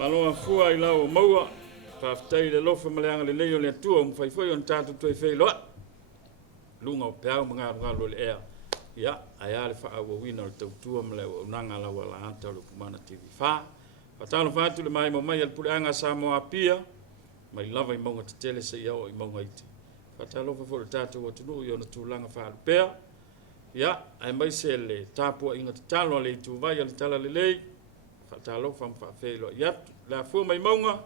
Malonga fua I lau maua. Whaftai le lofa maleanga le leo le tua. Mwhaifoi on tātou toi whai loa. Lunga o peau mga ngalo le ea. Ia, ai ale wha awa wina le tautua male o nanga lawa la anta o le kumana TV wha. Whatalo whatu le mai mo mai al pule anga sa moa pia. Mai lava I maunga te tele se iau I maunga iti. Whatalo wha le tātou o tunu I ona tūlanga wha alupea. Ia, ai mai se le tāpua inga te talo le itu vai ale tala le lei. Whatalo wha mwha whelo iatu. La fua mai maunga.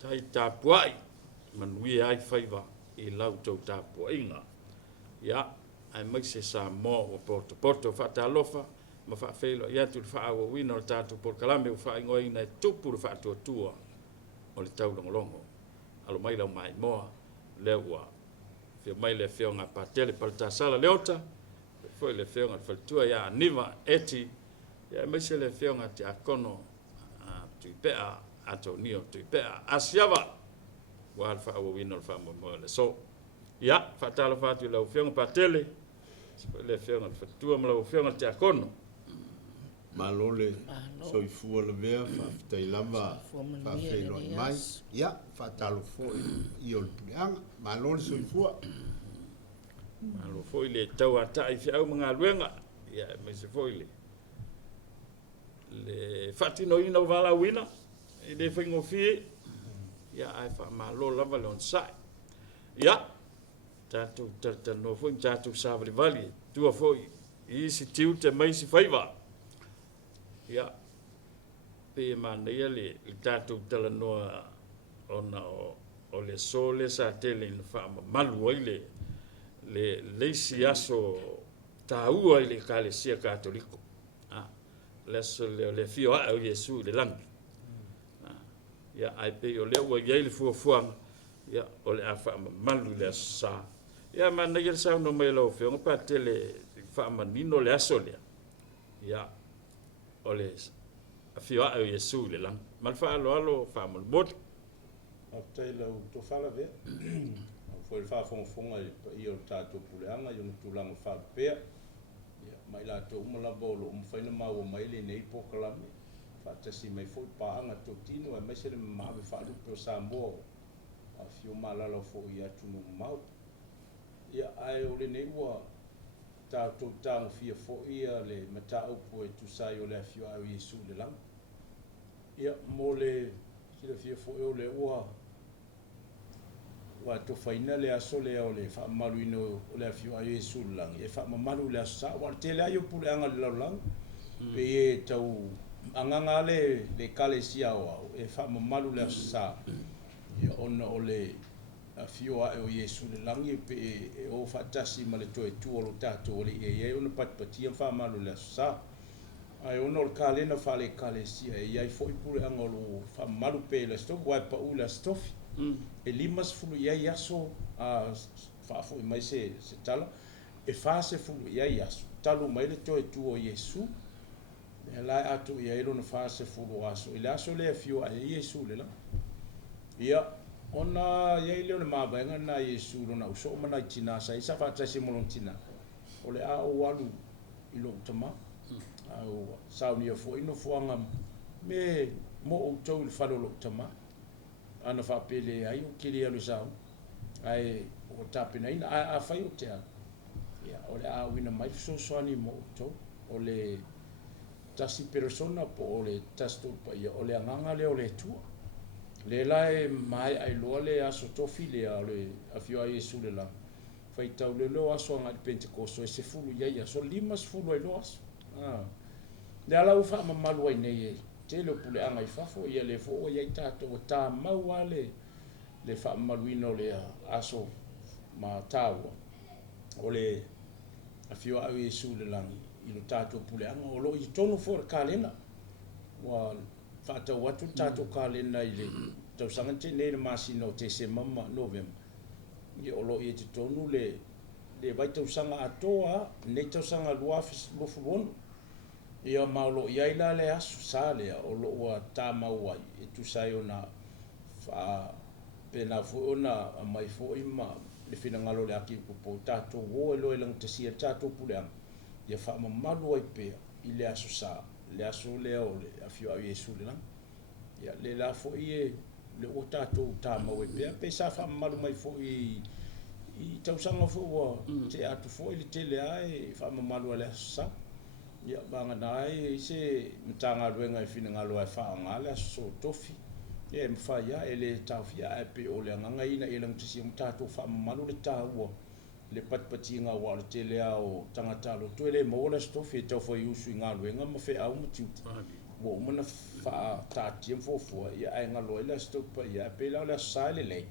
Tai tāpuai. Manui ai whaiva I lau tau tāpua inga. Ia, ai mai se sa mo o poto whatalofa. Ma wha whelo iatu le wha awa wina o tātou por kalame o wha ingoa ina tupu le wha tua o le tau longolongo. Alo mai lau mai moa. Leo ua. Fio mai le fio ngā pātele palta sala leota. Foi le fio ngā whaltua ia niva eti. Ia mai se le fio ngā te akono tuipea ato nio tuipea asiava. Wa alfa awa wina o wha moa le so. Ia, whatala whatu lau fio ngā pātele. Le fio ngā whaltua ma lau fio ngā te akono. Malole soifua le mea whaftai lama whawhelo I mai. Ia, whatalo fo I o le puleanga. Malole soifua. Malo foi le tau ata I fiau mga luenga. Ia, mai se foi le. Le whatino ina wala wina. I le whaingo fie. Ia, ai wha malo lava le on sai. Ia, tātou tatano foi, tātou sāwari vali. Tua foi, I si tiu te mai si whaiva. Ia, pe mana ia le tātou tala noa ona o le sole sa tele ina wha malu ai le leisi aso tāua I le kalesia katoliko. Leso le fio a o Yesu le langi. Ia, ai pe o leo ia le fuafuanga. Ia, o le a wha malu le aso sa. Ia, mana ia le sao no mai lau fio, ngapa tele wha manino le aso lea. Ia, o le fio a o Yesu le langi. Mal wha alo wha malboti. Aftai lau to fala ve. Foi fa fonga I o tātou puleanga I o tūlanga whapea. Mai la to umala bolo umwhaina mau mai le nei po kalame. Whatasi mai foi pāhanga to tino e mai se le mawe whalupe o Samoa. A fio malala fo I atu no mau. Ia ai o le nei ua tātou tāng fia fo ia le mata upo e tusai o le fio au Yesu le lang. Ia mo le kila fia fo e o le ua wa to faina le aso le o le fa malu ino o le fio ai Yesu lang e fa malu le asa wa te le ayo pule anga le lang pe e tau anganga le kalesia o e fa malu le asa e ona o le fio ai o Yesu le lang e pe e o fatasi ma le to e tu o lo tato o le e ona patpatia fa malu le asa ai ona o kalena fa le kalesia e ai foi pule anga lo fa malu pe le sto wa pa u la stofi e limas fulu ia aso a fa fo mai se tala e fa se fulu ia aso talu mai le to e tu o Yesu e la atu ia ilo na fa se fulu aso ile aso le fio a Yesu le la ia ona ia ile na mabenga na Yesu na uso mana tina sa isa fa tasi molon tina ole a o walu ilo tama au sauni fo ino fo anga me mo o to il falo lo tama ana fa pele ai o kili alu sao ai o tapina ina a fai o te ya ole a wina mai so ani mo to ole tasi persona po ole tasto pa ia ole anganga le ole tu le lai mai ai lo le aso tofi le ole a fio ai Yesu le la fai tau le lo aso anga pentecosto e se fulu ia so limas fulu ai lo aso le ala u fa malu ai nei te lo pule anga I fafo ia le fo ia tato o ta mau ale le fa maluino le aso ma taua o le a fio au Yesu le langi I lo tato pule anga o lo I tonu for kalena wa fa ta watu tato kalena I le tau sangante ne masino te se mama november ia o lo I te tonu le vai tau sanga atoa ne tau sanga luafis lo fulonu ia maulo ia ila le asu sale o lo wa tama wa e tu sai ona fa pena fo ona mai fo ima le fina ngalo le aki po tato wo lo lang te sia tato pulang ia fa malu ai pe I le asu sa le aso le o le afio a Yesu le lang ia le la fo i le o tatou tamau e pe sa fa malu mai fo i tausanga fo wa te atu fo i le tele ai fa malu le sa ia banga nai se mtanga luenga i fina ngalo ai fa ngala so tofi ia mfa ia ele tafia e pe o le nganga ina i lang tisi mtatou fa malu le taua le patpatinga wa le tele o tangata lo tuele mo le stofi te fo i usu ngalo nga ma fe au mtiu wo mona fa ta tiem fo ia ai ngalo le stopa ia pe la sale le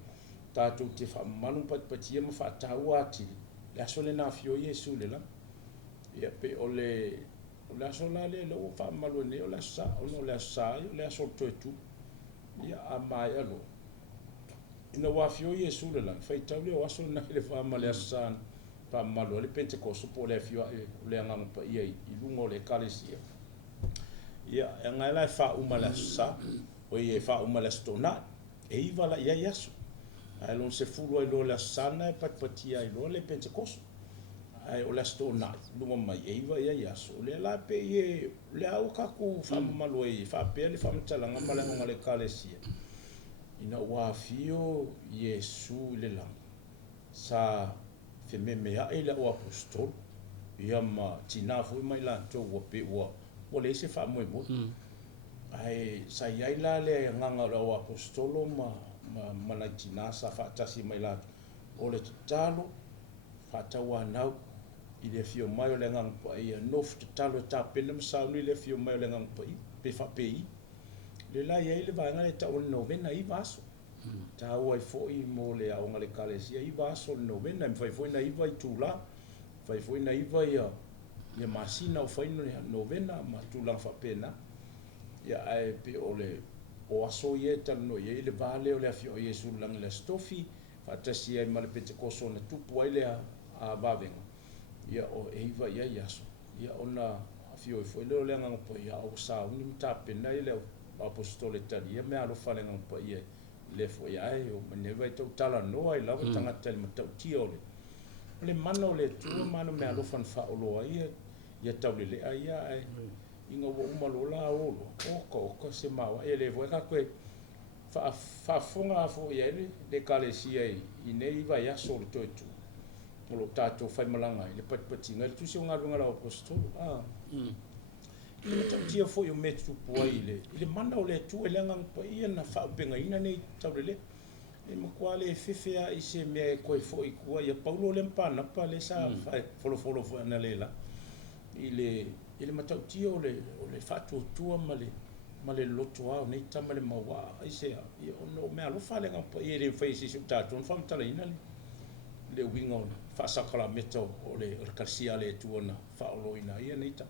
tatou te fa malu patpatia ma fa taua ati le sole na fio Yesu le la ia pe ole sola le lo fa malu ne o la sa o no la sa o le so tu ia amai alo ina wa fio Yesu le la fa tau le waso na le fa ma le sa pa malu le Pentecost po le fio le ngam pa ia i lungo le kalesia ia nga la fa uma la sa o ia fa uma la stona e iva la ia Yesu ai lon se fulu ai lo la sana e patpatia ai lo le Pentecost ai o la stona lungo mai e iva ia Yesu le la pe ye le au ka ku fa malu e fa pe le fa mtala ngama la ngale kalesia ina wa fio Yesu le la sa fe me ya ele o apostol ia ma tina fu mai la to wo pe wo o le se fa mo mo ai sa ia la le nganga o apostolo ma la tina sa fa tasi mai la o le talo fa tawa nau i le fio mai o le ngang pa ia nof talo ta penem sa ni le fio mai o le ngang pa i pe fa pe i le la ia le va ngale ta o novena i vaso ta wai fo i mo le au ngale kalesia i vaso novena mi fai foi na i vai tula fai foi na i vai ia masina o fai no novena ma tula fa pena ia ai pe ole o aso ye tan no ye le vale o le fio Yesu lang le stofi fa tasi ai mal Pentecost na tupu ai le a vavenga ia o eva ia Yesu ia ona fio foi le ngang po ia o sa un ta pena ile apostole tali ia me alo fale ngang po ia le foi ai o me vai to tala no ai la tanga tel mata tiole le mano le tu mano me alo fan fa lo ia tau le ai ai inga wo umalola o ko se mawa ele voi ka koe fa fonga fo ia le kalesia i nei vai a sol to tu lo tato fai malanga le patpatinga le tu se nga lunga la apostol le tau tia fo yo metu poi le manda o le tu ele ngang pa ia na fa benga ina nei tau le ma kwale fefea i se me koe fo i kua ia paulo le mpana pa le sa folo fo na lela ile matau tia o le fatu tua ma le loto au nei tama le mawa i se ia no me alo fale ngang pa ia le fai si su tato fam tala ina le wingo fa sakala meto o le karsia le tuona fa olo ina ia nei ta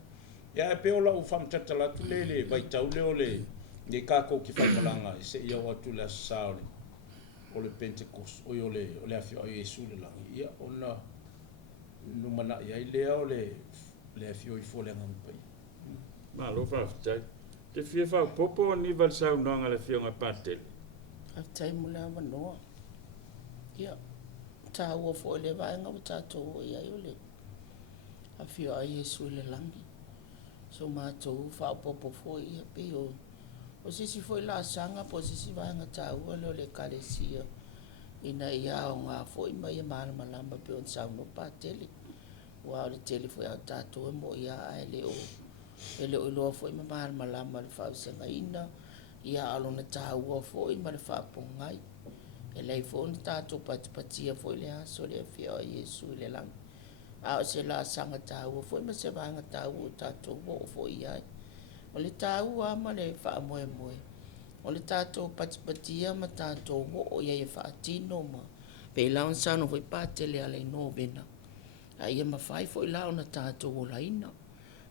ia pe ola u fam tatala tu le vai tau le ole ne ka ko ki fai malanga se ia wa tu la saule o le Pentecost o le afio Yesu le lang ia ona no mana ia le le afio I fo le ngam pai ma lo fa te fia fa popo ni val sa no le fio nga patel aftai mula mano ia ta wo fo le va nga ta to ia yo le afio Yesu le langi so ma to fa popo fo ia pe o sisi foi la sanga po sisi va nga ta wo le kalesia ina ia nga foi mai mal malamba pe on sa no patele wa le tele foi ta to mo ia ele o lo foi mal malamba le fa sanga ina ia alo na ta wo foi ma le fa pongai ele foi ta to patia foi le so le fio Yesu le lang a se la sanga ta wo foi ma se va nga ta wo ta to wo foi ia o le tāua ma le wha moe moe. O le tātou patipatia ma tātou wo o ia wha atino ma. Pei laun sano foi pātele a le novena. A ia ma whai foi lau na tātou o laina.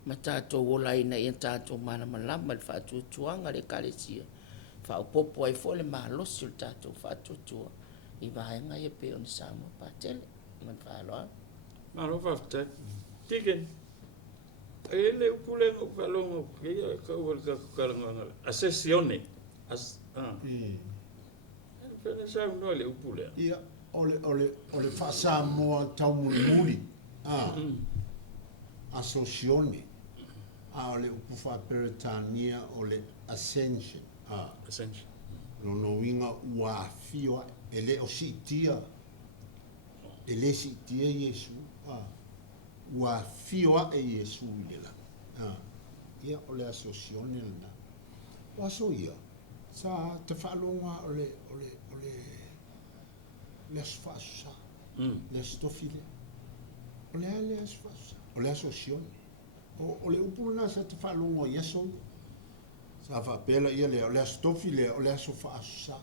Ma tātou o laina ia tātou mana malama le wha tutuanga le kalesia. Wha upopo ai foi le mahalosi o le tātou wha tutua. I vahenga ia pe o ni sāma pātele. Man wha aloa. ma lo fa tiken ele upule ngo kalongo kia ka wal ka kalongo a sessione pena sa no le upule ia ole fa sa mo tau muli asocione a o le upu whaperetania o le ascension. Ascension. Lono winga ua fioa ele o sitia. Ele sitia Yesu. Ua fioa e Yesu lela. Ia o le asosione lana. Waso ia. Sa te whaalonga o le asfasa. Le stofile. O le asfasa. O le asosione. O le upuna sa te whaalonga o Yesu. Sa whapela ia le o le stofile o le asofasa.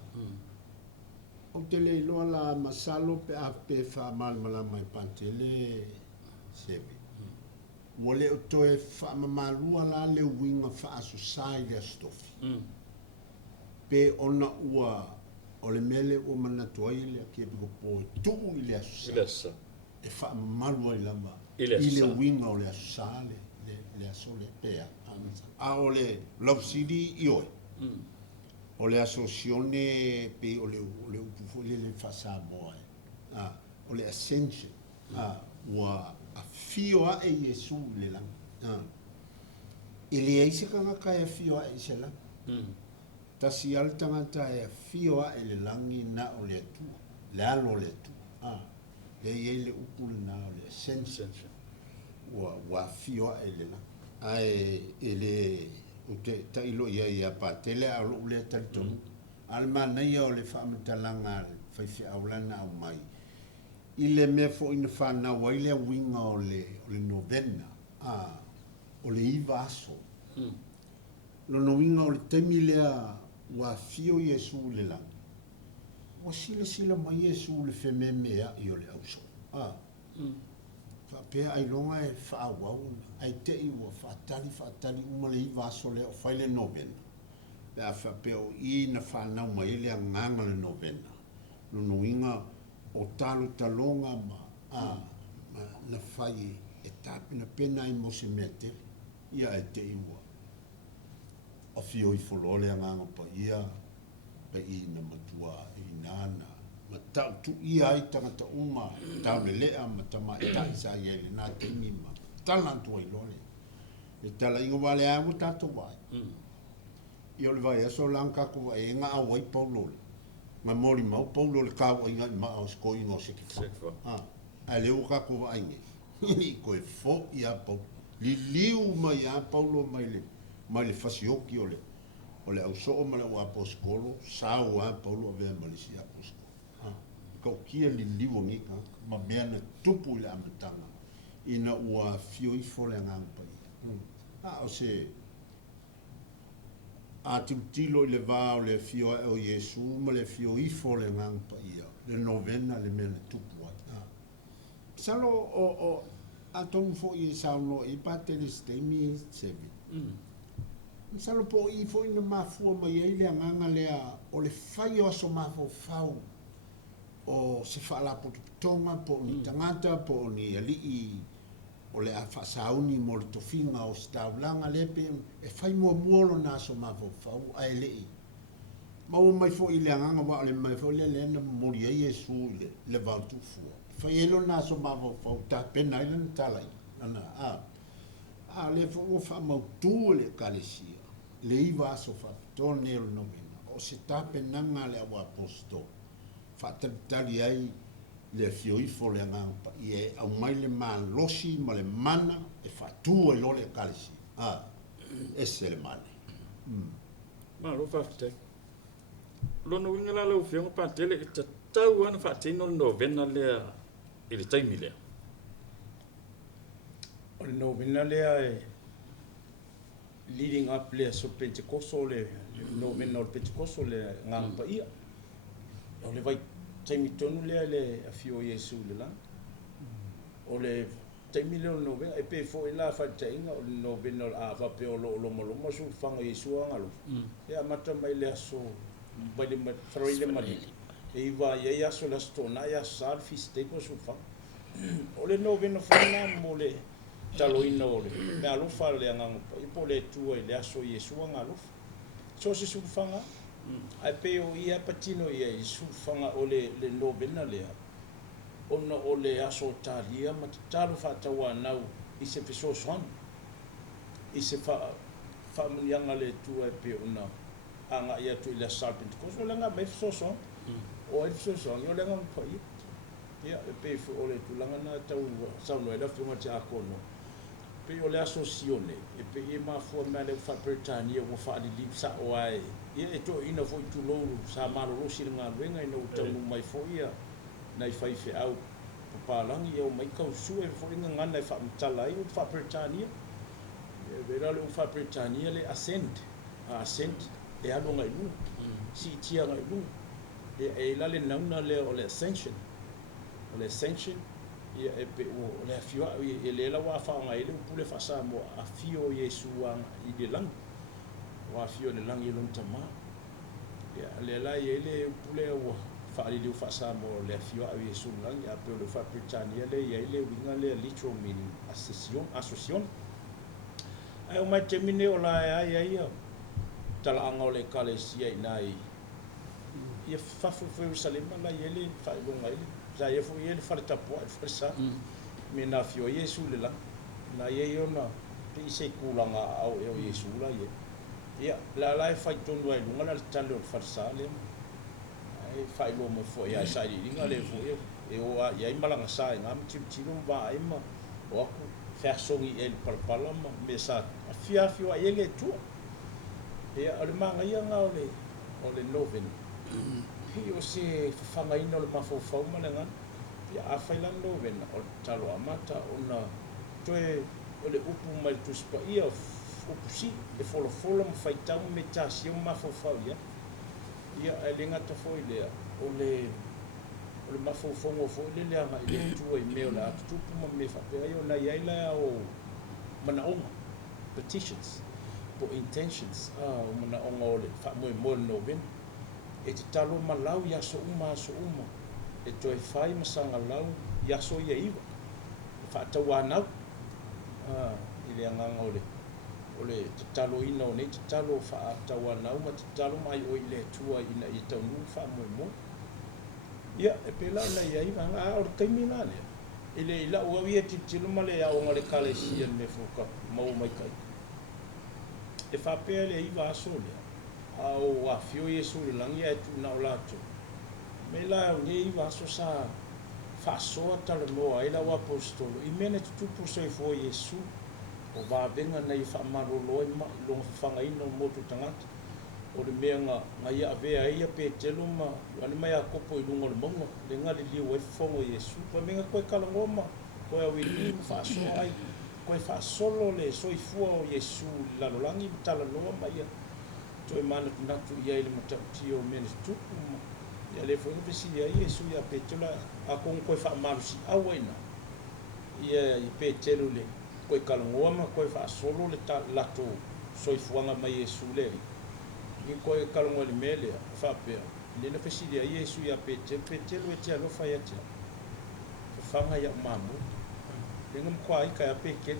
O te le iloa la masalo pe a pe wha malmala mai pantele sebe. Mo le o toe wha mamalua la le winga wha asosai le stofi. Pe ona ua o le mele o manatuai le kia piko po tuu i le asosai. E wha mamalua i lama. I le winga o le asosai le asole pea. A o le Love City i oe. O le asosione pe o le upufo le whasa moa. O le ascension. Ua a fioa e Yesu le lang. I le eise kanga kai a fioa e se lang. Tasi al tangata e a fioa e le langi na o le atua. Le alo le atua. Le iei le upule na o le ascension. Ua fioa e le lang. Ai e le ute tailo ia pa tele a lo le talitonu. Alma nei o le whamatalanga whaifi aulana au mai. I le mea fo ina whana wai le winga o le novena. O le iwa aso. Lono winga o le temi lea wa fio Yesu le lang. Wa sila mai Yesu le whememea i o le auso. Pea ai longa e whaawau. Ai te iwa whaatali uma le iwa aso le o whaile novena. Pea whapeo i na whanau mai le a nganga le novena. Lono winga o talo talonga na whai e tāpina pena i mose mea te. Ia e te iwa. O fio i wholole a nganga pa ia. Pa i na matua i nana. Ma tau tu ia ai tangata uma. Tau le lea ma tama e tai sa ia le nā te mima. Talantua i lole. E tala ingo wale a mo tato wai. I ole vai aso langka ko e nga a wai paulole. Ma mori mau paulole ka wai nga i maa o sko ingo seki fo. A leo ka ko wai nge. I ko e fo i a pau. Li liu mai a paulo mai le fasioki ole. Ole au so o male o aposkolo. Sa o a paulo a vea malisi aposkolo. Kau kia li liu ngika. Ma mea na tupu le amatanga. Ina ua fio i fole ngang pai. O se a tilo i le vā o le fio o Yesu ma le fio i fole ngang pai. Le novena le mea na tupu ai. Salo o a tonu fo i sauno i pate le stemi sevi. Salo po i fo i na mafua mai ei le anganga lea o le fai o aso mafo fau. O se whaala po tonga po ni tangata po ni alii o le a whasauni mo le tofinga o staulanga lepe e whai mua muolo na so mafo fau a elei. Mau mai fo i le anganga wa le mai fo le lena mori a Yesu le vautu fua. Whai elo na so mafo fau ta pena ilan talai. Le fo o wha mau tū le kalesia. Le iwa aso wha tōne ero nomena. O se ta penanga le awa apostol. Whatatali ai le fioifo le ngangpa i e au mai le maa losi ma le mana e whatu e lole kalisi. E se le mane. Ma lo whafte. Lono winga la lau whionga pātele e tatau ana whateino novena lea i le taimi lea. O le novena lea e leading up lea so Pentecostal le novena o Pentecostal le ngangpa ia. O le vai taimi tonu lea le a fio Yesu le la. O le taimi leo novena e pe fo ila fa tainga o le novena a va pe o lo mo su fanga Yesu angalo. E mata mai le aso vai le fraile mali. E va ia so la stona ia sal fiste ko su fa. O le novena fana mo le taloina o le. Me alo fa le anga i po le tu le aso Yesu angalo. So se su fanga ai pe o ia patino ia i sufanga o le novena lea ona o le aso talia ma talo fataua nau i se feso son i se fa mlianga le tu e pe una anga ia tu le serpent ko so lenga me so o e so yo lenga pa ia e pe fo ole tu langa na tau sa no era fu ma cha ko no pe o le asosione e pe e ma fo ma le fa Britania o fa di lip sa o ai ia e to ina fo tu lo sa ma lo si nga venga ina o tau mai fo ia nai fai fe au pa langi o mai kau su e fo inga ngana fa mtala i o fa Britania e vera le fa Britania le ascent e alo ngai lu si tia ngai lu e la le nauna le o le ascension ia e pe o le afio e le la wa fa ngai le pule fa sa mo afio Yesu ang i de lang wa afio le lang i long tama ia le la ye le pule o fa ali le fa sa mo le afio a Yesu lang ia pe le fa Britania le ia le winga le literal meaning association ai o mai termine o la ia tala anga o le kalesia nai ia fa fu Jerusalem la ye le fa longa ile za ye fu ye fa ta po fa sa me na fio Yesu le la na ye yo na pe se kulanga au e Yesu la ye ia la fa ton do lunga la talo fa sa le ai fa lo mo fo ya sa ri nga le fo e o ya imala sa ngam chip ba ima o ku fa so ngi el pala me sa fia fio ye le tu e ale manga ia nga ole noven hi o se fanga ino le mafo ma le ngan ya afaila noven o talo amata ona toe ole upu mai tu spa ia upu si e folo ma faitau me tasi o mafo ia ele ngata foi le ole mafo ngo foi le anga ile tu e me ola tu ma me fa pe ai ona ia ila o mana oma petitions po intentions mana onga ole fa mo noven e te talo malau ya so uma e toi fai masanga lau ya so ia iwa fa tawana ile anga ole te talo ina o ne te talo fa tawana ma te talo mai o ile tua ina i tau fa mo ia e pela na ia iwa nga o taimina le ile ila o ia te tilo male ya o ngale kalesia me foka mau mai kai e fa pele iwa sole au a fio Yesu le langi e tu na olato me la o nei va so sa fa so tala no ai la wa apostolo i mene tu pu so fo Yesu o va benga nei fa marolo i ma lo fanga ino mo tu tangata o le menga ngai ave ai a pe telo ma ani mai a kopo i lungo le mongo le ngali li o fongo Yesu pa menga ko kala ngoma ko a wi fa so ai ko fa solo le so i fu o Yesu la lo langi tala no ma ia to mana natu ia ile mata tio menes tu ya le foi vesi ia Yesu ia petula a con ko fa malusi awaina ia i petelu le ko kalongoa ma ko fa solo le ta lato so i fuanga mai Yesu le ni ko kalongoa le mele fa pe le na vesi ia Yesu ia petelu e tia lo fa ia tia fa nga ya mamu le ngam ko ai ka pe ke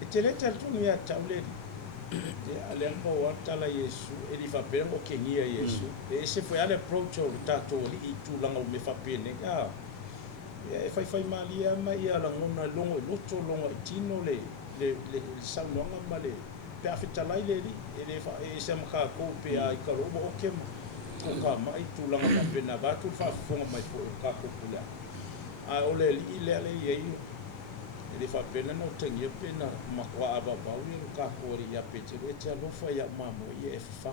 e tele tel tu ia taule ale mo watala Yesu e li fa pe o kengia Yesu e se foi ale approach o tato i tu langa o me fa pe ne e fai malia mai ala ngona longo loto longo tino le sa longa male pe afita lai le e fa e se maka ko pe ai ka robo o kem ko ka mai tu langa ma pe na ba tu fa fonga mai po ka ko pula a ole li le ye ele fa pena no tengia pena makwa aba baui ka kori ya pete e lo fa ya mamo ye fa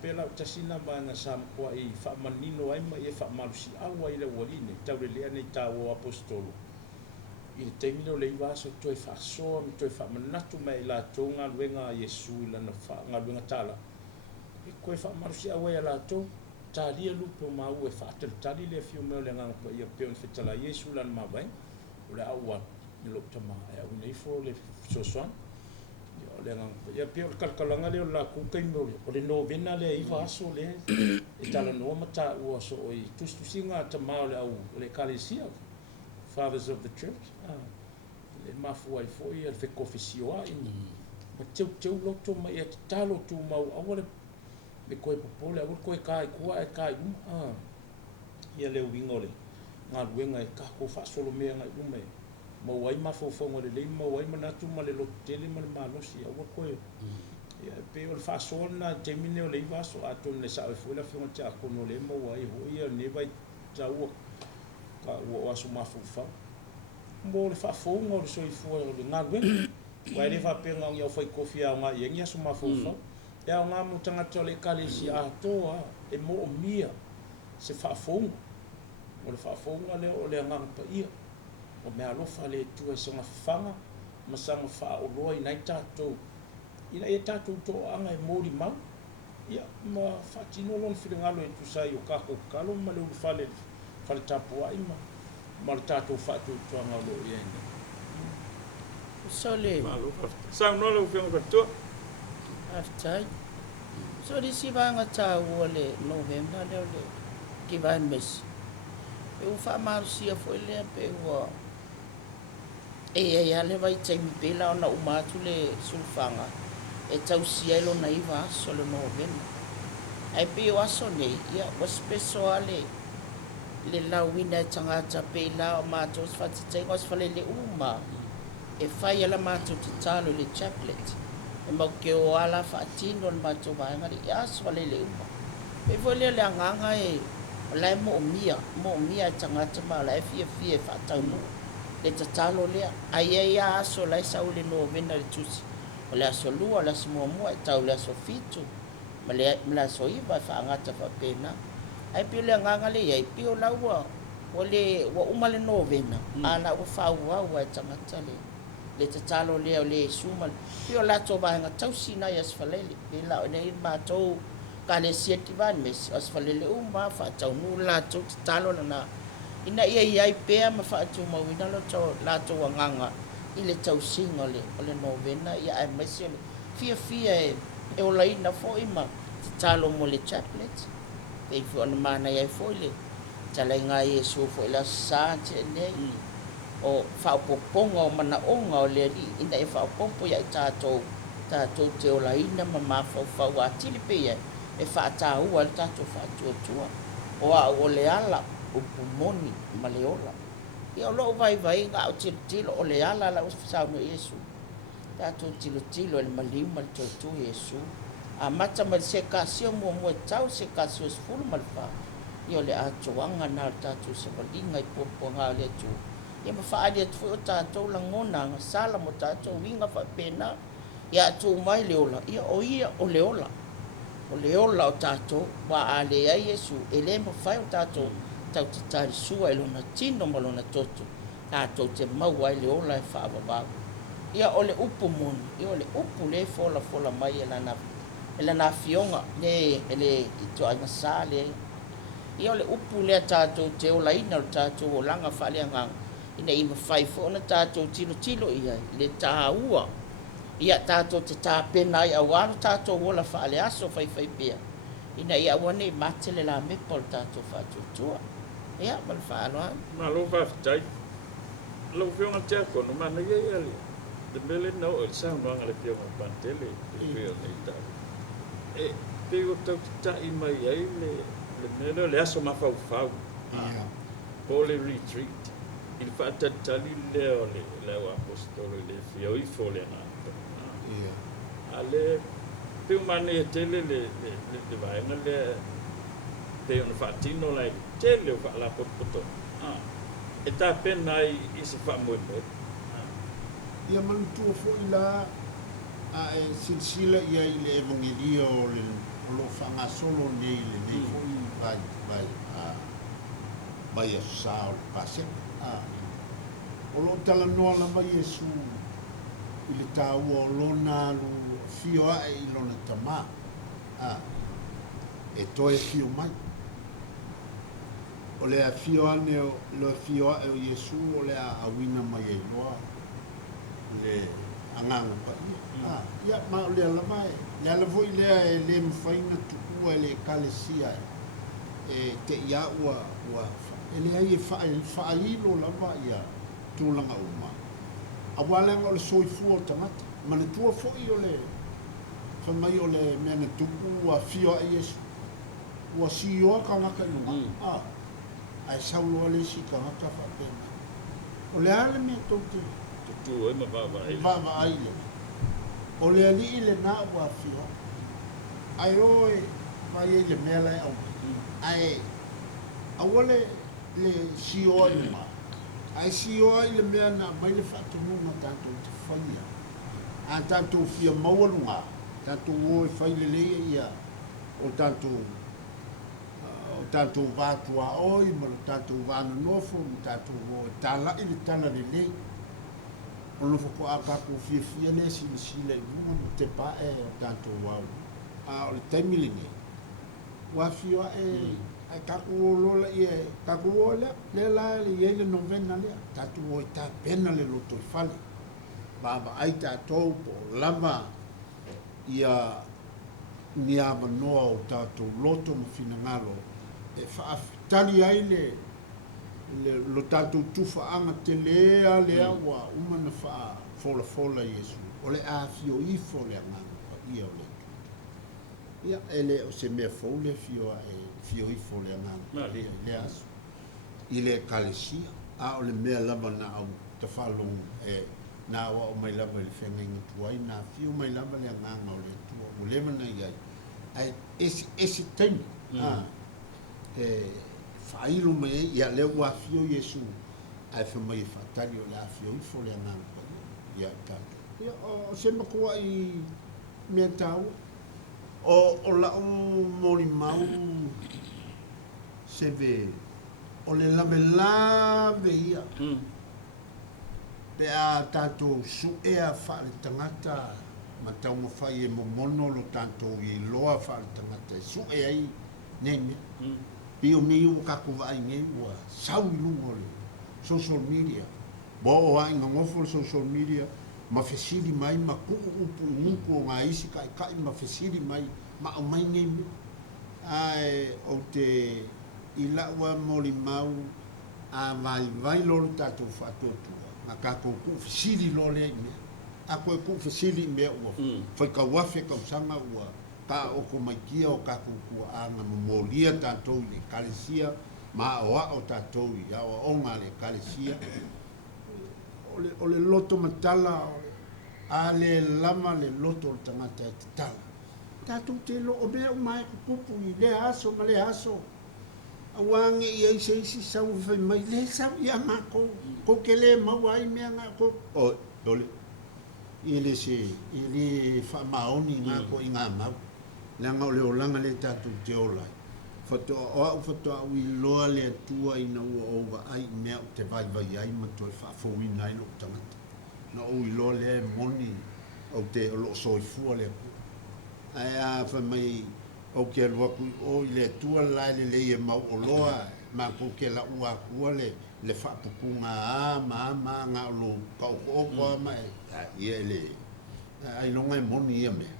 pela tasina bana sam kwa I fa manino ai ma ye fa malusi awa ile woline taulele nei tawo apostolo I termino le iwa so to fa so to fa manatu mai la tonga luenga Yesu la na fa ngaluenga tala ko fa malusi awa ya la to talia lupo ma u fa tali le fiu me le ngang ko ye pe on fitala Yesu la ma bai le awa ni lo tama e u nei fo le sosan yo le ngang ya pe kalkalanga le la ku kai no le no vena le I va so le e tala no mata u so o I tu singa tama le au le kalesia fathers of the church le mafu ai fo I fe confessio ai ma teu loto ma ia talo tu mau awale me koe popole awale koe kai kua e kai ia leo wingole ngā ruenga e kako wha solo mea ngai ume mauai mafaufaga lelei mauai manatu ma le lokotele ma le malosi aua koe ia pe o le fa'asoa na taimi nei o le iva aso atonu le sa'o foi la fioga tiakono o le mauai hoi ia ne vai taua ka ua o aso mafaufau mo le fa'afouga o le soifua o le galuega ua le fa'apega o iau fai kofi aoga ia gi aso mafaufau e aoga mo tagata o le ekalesia atoa e mo'omia se fa'afouga o le fa'afouga lea o le agaga paia o mea alofa le tua e sagafafaga ma saga fa'aoloa inai tatou ina ia tatou to'aga e molimau ia ma fa'atino lona filegalo e tusai o kakokalo ma le ulufale fale tapua'i ma le tatou fa'atuatuaga o lo'o ia ina So le saunoa le ufioga katoa aftai. So di si vanga ta le November le kivan mes. E u fa marusia foi le pe o e le vai taimi pela ona umatu le sulfanga. E tausia lo na iva so le November. Ai pe o aso nei ia o speciale le lawina tangata pela o matos fatitei os fale le uma. E fai ala matou te talo le chaplet e mau ke o ala whaatino le matou vaenga le aso le le uma e foi le anganga e lai mo mia tangata ma lai fia whaatau no le tatalo lea ai aso lai sau le novena le tusi o le aso lua le aso mua e tau le aso fitu ma le aso iwa whaangata whapena ai pio le anganga le ai pio laua o le wa uma le novena ana o whauau e tangata le tatalo lea o le suma pio la to vaenga tausina ia sfalele pe la nei matou ka le sieti van mes asfalele uma fa tau nu la to tatalo na ina ia pe ma fa tu ma wina lo to la to wanganga ile tausinga o le novena ia ai mesio fia e o lai na fo ima tatalo mo le chaplet e fo na mana ia fo le tala ngai so fo la sa nei o whaopoponga o mana onga o le ri ina e whaopopo ia i tātou te o laina ma mawhau a tilipe e whaatahua le tātou whaatuatua o a o le ala o pumoni ma le ola ia o loo vai ngā o tilo o le ala la usfisau no Iesu tātou tilo e le malima le tautu Iesu a mata ma le se kasio mua tau se kasio sfulu ma le wha ia o le atoanga na le tātou se walinga i poponga le tu ia mawhaari atu o tātou langona nga sala mo tātou winga whapena ia atu mai le ola ia o le ola o tātou wa a le ai Iesu e le mawhai o tātou tau te tari sua e lona tino ma lona toto tātou te mau ai le ola e whaavavau ia o le upu moni ia o le upu le fola mai e lana fionga le i toanga sa le ia o le upu le tātou te ola ina o tātou o langa whaleanganga ina i mawhai fo na tātou tilo ia le tāua ia tātou te tāpena ai awaro tātou wola whaale aso whai pia ina ia wane matele la mepol tātou whatutua ia mal whaaloa ma lo whaftai lo whionga te ako no mana ia le mele no el sao no anga le whionga pantele le whionga i tāu e pego tau ta i mai ai le mele le aso mawhau po le retreat il fatatali leo le apostolo le fio i fole na ale più mane tele le vai na le pe un fatino la tele o fa la poto e ta pena i se fa mo ia man tu fo ila a silsila ia ile evangelio lo fanga solo nei fo vai sa pase o lo tala noa la mai Iesu i le tāua o lona lu fioa i lona tamā e toe fio mai o le a fioa ne lo fioa e o Iesu o le a awina mai e loa le anganga pa ia ma o le ala mai le ala voi lea e le mwhaina tukua e le kalesia e te ia ua e le ai e whaalilo lava ia tūlanga uma. A walenga o le soifua o tangata. Ma le tua fo'i o le whamai o le mena tupu a fio a Iesu. Ua si oa ka ngaka inunga. Ai sauloa le si ka ngaka whapena. O le ale me tau te tu e ma va vava aile. O le ali ile na ua fio. Ai oe mai e le mea lai au. Ai awale le sio ai ma. Ai sio ai le mea na mai le whatumunga tanto te whaia. A tanto fia maualunga. Tanto oe whaile leia ia. O tanto vātua oi, ma tanto vāna nofo, ma tanto oe tāla i le tala le lei. O no foko a kako fia le sile vuma te pa e tanto wau. A o le taimilingi. Wa fio ai kako lola ie, kako oe le la le ie le novena lea. Tanto oe ta pena le loto i fale. Baba ai tātou po lama ia ni ama noa o tātou loto ma fina ngalo. E whaafitali ai lo tātou tuwhaanga te lea wa umana wha fola Yesu. O le a fio i fo le anganga pa ia o le tutu. Ia ele o se mea fo le fio i fo le anganga le aso. I le kalesia. A o le mea lama na au te whalong na wa o mai lama le whengenga tuai. Na fio mai lama le anganga o le tua. O le mana iai. Ai esi taimi. Whailo mai ia leo wa fio Yesu ai whamai e whatari o la fio i fo le anganga pa ia tātou. Ia o se makua i mea tau o la o mori mau se ve o le lave ia pe a tātou su ea whaale tangata ma tau mawhai e momono lo tātou i loa whaale tangata su ea i neme pio mi o kako vai nge wa sau lungo le social media bo o ai ngofo social media ma fesili mai ma ku upu muko nga isi kai ma fesili mai ma o mai nge ai o te ila wa moli mau a vai lo tato fatotu ma kako ku fesili lo le me a ko ku fesili me o foi ka wa fe ka sanga wa ka o ko mai kia o kako ku anga molia tātou le kalesia ma o tātou ia o onga le kalesia o le loto matala a le lama le loto o tangata te tala tātou te lo o mea o mai kupupu i le aso ma le aso a wange i eise sau fai mai le sau ia mako ko ke le mawai mea nga ko o dole i le wha maoni nga ko i ngā mau langa o le olanga le tātou te olai. Whatoa au i loa le atua i na ua owa ai mea o te vai ai matua i whaafoi nai lo tangata. Na o i loa le moni o te lo soifua le aku. Ai a whamai o ke aluaku o i le atua lai le leia mau o loa ma ko ke la ua kua le whaapukunga ma ngā lo kauko mai. Ia le ai longa moni ia mea.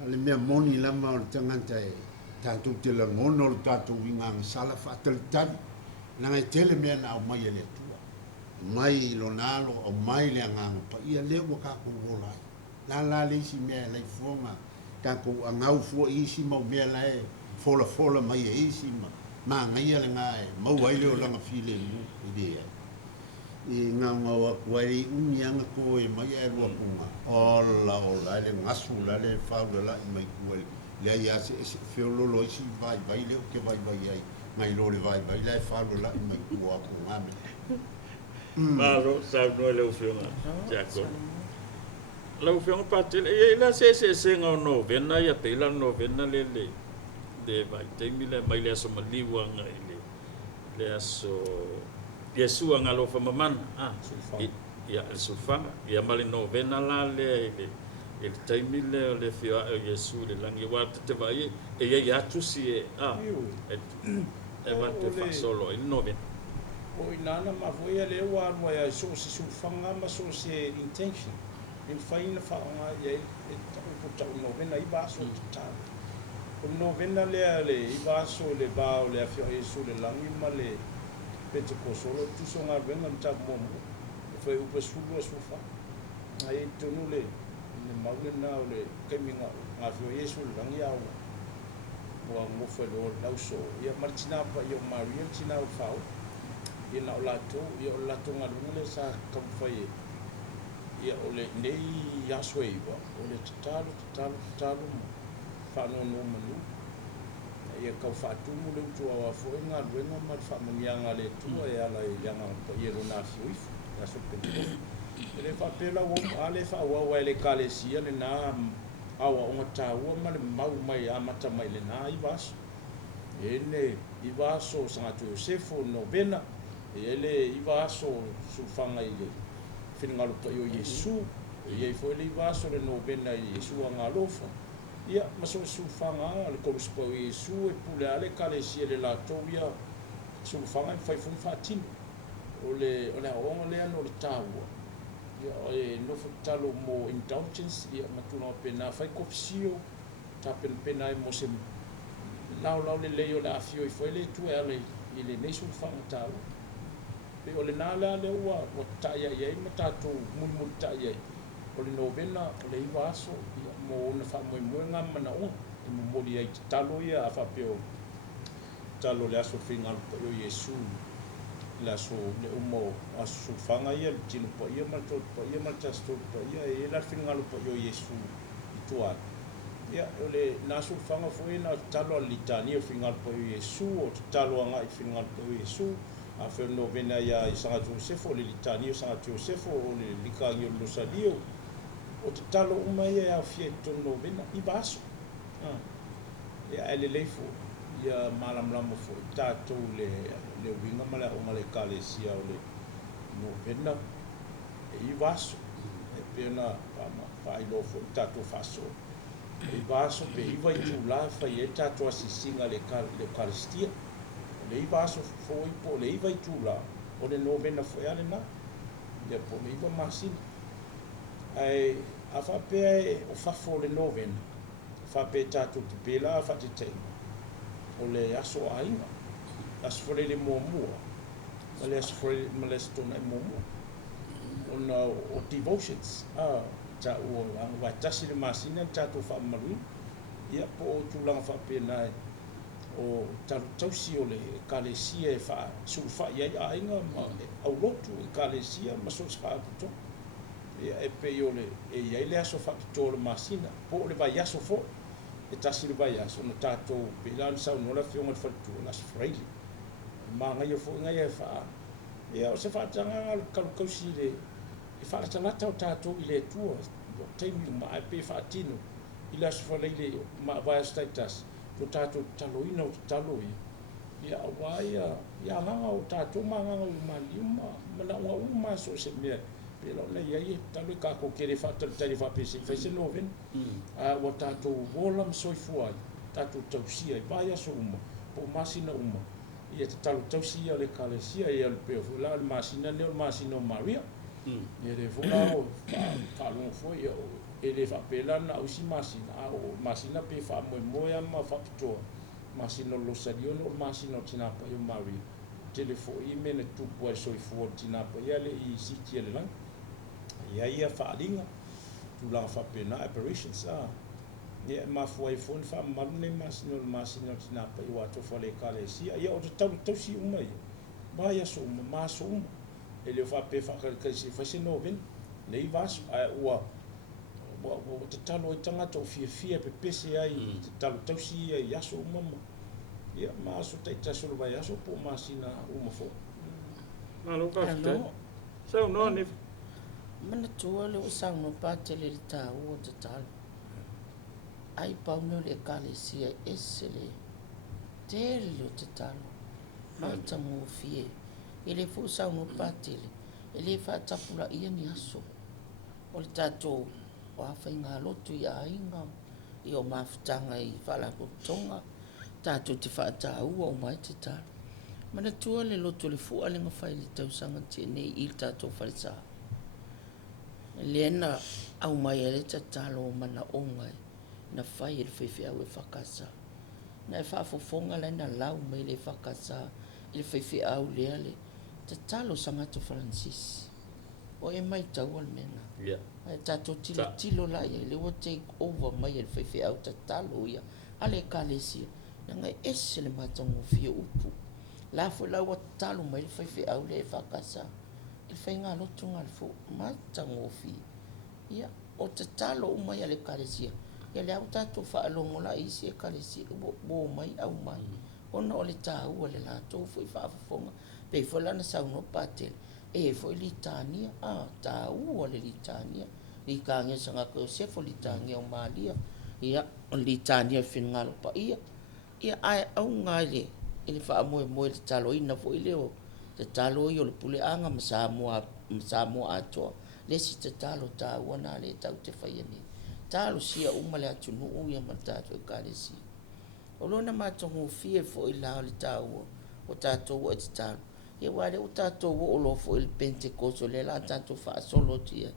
Le mea moni lama o le tangata e tātou te langono o le tātou wingang sala whaatalitari. Nanga e tele mea na au mai e le atua. Mai lo nalo au mai le anganga pa ia leo wa kako wolai. La le isi mea lai fuonga. Kako angau fua isi mau mea lai fola mai e isi ma ngai ale ngai mau ai leo langa file mu idea. I ngā ngawa kuai unianga ko e mai e rua punga. Ola, le ngasu la le whaurela i mai kuai. Le ai ase whiololo isi vai leo ke vai ai. Ngai lo le vai le whaurela i mai kua punga me. Maro, sau noe leo whionga. Tiako. Leo whionga patele. E la se ngau novena ia peila novena le vai teimi le mai le aso maliwa ngai le aso Yesu ngalo fa maman ya sulfa ya mali novena la le taimi le fia Yesu le langi wa te vai e ya tu si e va te fa solo il novena o inana ma foi le wa ya so si sulfa ma so si intention in faina fa nga ya o ta novena i ba so ta o novena le i ba so le ba o le fia Yesu le langi ma le pete ko solo tu so nga venga mta momo foi o pesulu sufa ai tonu le maule na le keminga nga fio Yesu lang ya wa mo foi lo lauso ia martina pa yo maria tina fao ina o latou galuga le sa kamafai ia o le nei aso e iwa o le tatalu ma whanonua manu ia kau whaatumu le utua fo'i ngā luenga ma le whamamianga le tua e ala i anga pa i ero nā whiuifu na so peniko e le whapela o a le whaua e le kalesia le nā awa o ngā ma le mau mai a mata mai le nā i vaso e ne i vaso sanga tu Iosefo novena e le i vaso sufanga i le whinangalo pa i o Yesu e i foi le i vaso le novena i Yesu a ngā lofa ia maso sufanga le koluspa o Yesu e pule ale kalesia le latou ia sufanga i faifun fatin o le aonga lea no le tāua ia e nofo talo mo indulgence ia matuna o pena fai kopsio ta pena e mo se lau le leo le afio i foi le tu ale i le nei sufanga tāua pe o le nala le ua o taia ia i matatou mun taia o le novena o le iwa aso ia mo na whamoe ngā mana o i mo mori ai te talo ia a whapeo talo le aso whingalu pa o Yesu le aso le umo aso whanga ia le tino pa ia maltot pa ia maltastot pa ia e la whingalu pa o Yesu i tua ia o le naso whanga fo e na talo a litani o whingalu pa o Yesu o te talo anga i whingalu pa o Yesu a wheo novena ia i sanga Josefo le litani o sanga Josefo o le likangi o Losalio o te talo uma ia e a fia i tono novena i vaso ia e le leifo ia malamlamo fo i tātou le winga ma le aonga le kalesia o le novena e i vaso e pena whailofo i tātou faso i vaso pe iwa i tūla whai e tātou asisinga le karistia le i vaso fo i po le iwa i tūla o le novena fo e ale na le po le iwa masina ai a whapea e o whafo le novena whapea tātou te pēla a whatetema o le aso ainga aso fore le muamua ma le aso fore ma le stona i muamua ona o devotions ta ua waitasi le masina tātou whaamaru ia po o tūlanga whapea nai o tausi o le kalesia e wha sulfa iai ainga ma au lotu e kalesia ma so ska aputo ia e pe o le e iai le aso whapito le masina po le vai aso fo e tasi le vai aso na tātou pe lan sau nola whionga le whatu na se freili ma ngai o fo ngai e wha ia o se whatanga kalukausi le e whaatalata o tātou i le tua o teimi ma e pe whaatino i le aso whaleile ma vai aso taitas to tātou taloina o taloi ia awaia ia langa o tātou manganga o mani ma na uma so se mea pelo le ia talo ka ko kere fatal tali fa pese fa se noven o tātou vola msoifua tātou tausia i vai aso uma po masina uma ia te talo tausia le kalesia ia le pe vola le masina le masina o Maria ia le vola o fa lo foi e le whapela na usi masina o masina pe wha moe ma whapitoa masina lo sadio no masina o tinapa i o Maria telefo i mene tupu ai soifua o tinapa ia le i siti ele lang ia whaalinga tūlanga whapena apparitions ia mafua i fone whaamaru nei masina o tinapa i wato whale kalesia ia o te tausi uma ia vai aso uma maso uma e leo whape whakarikaisi whaise noven nei vaso ua o te talo i tangata o fia pe pese ai te talo tausi ai aso umama ia maaso taitasolo vai aso po masina uma fo malo ka fte so no ni mana tua le usang no patele le ta o te talo ai pauno le kalesia esele tele o te talo mai tamu fie ele fu usang no patele ele fa tapula ia ni aso o le tatou o awhainga lotu i ainga i o mawhitanga i whalakotonga tātou te whaata ua o mai te tāra. Mana tua le lotu le fua le ngawhai le tausanga te nei i tātou whalisa. Le ena au mai ele ta talo o mana o ngai na whai e le whewhi au e whakasa. Na e whaafofonga le na lau mai le whakasa i le whewhi au lea le ta talo sangato Francis. O e mai tau al mena. Yeah. Tātou tilo la ia le wa take over mai e whewhi au ta talo ia ale kalesia. Na ngai ese le matango fia upu. la fo la wa talo mai fa fe au le fa kasa il fa nga lo tunga fo ma tango fi ia o te talo o mai ale kalesia ia le au tatou faalongo la isi e kalesi bo mai au mai ona o le tāua le latou foi faafofoga pei foi lana saunoa patele e foi litania tāua le litania likagia sagaka iosefo litania o malia ia o litania finagalo paia ia ae auga i le faamoemoe le taloina foi leo te talo i o le puleaga ma samoa atoa lesi te talo tāua na le tau te faia nei talo sia uma le atunuu ia ma tatou ekalesi o lona matongo fie foi la o le tāua o tatou e te talo ia wale o tatou o lo foi le pentekosto le la tatou faasolo tia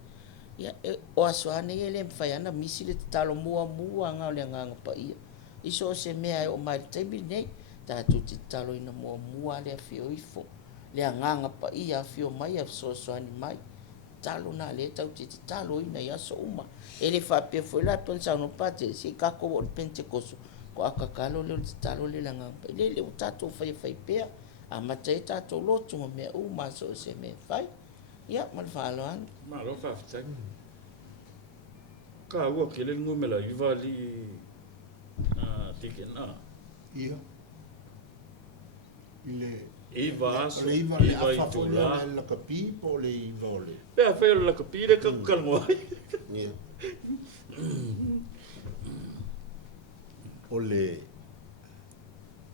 ia o asoane ia le mawhai ana misi le te talo mua nga o le nganga pa ia iso se mea o mai taimi nei tatou te talo ina mua le afio ifo le nganga pa ia afio mai afsoani mai talo na le tau te talo ina ia so uma ele fa pe foi la pensa no pate si kako o pentekosto ko akakalo le talo le langa le tatou fai pe a matai tatou lotu me uma so se me fai ia mal faloan ma lo fa fta ka wo ke le ngumela ivali tikena ia ile Iva le iva le afa le la kapi po le iva le pe fa la kapi le ka kalmo ia ole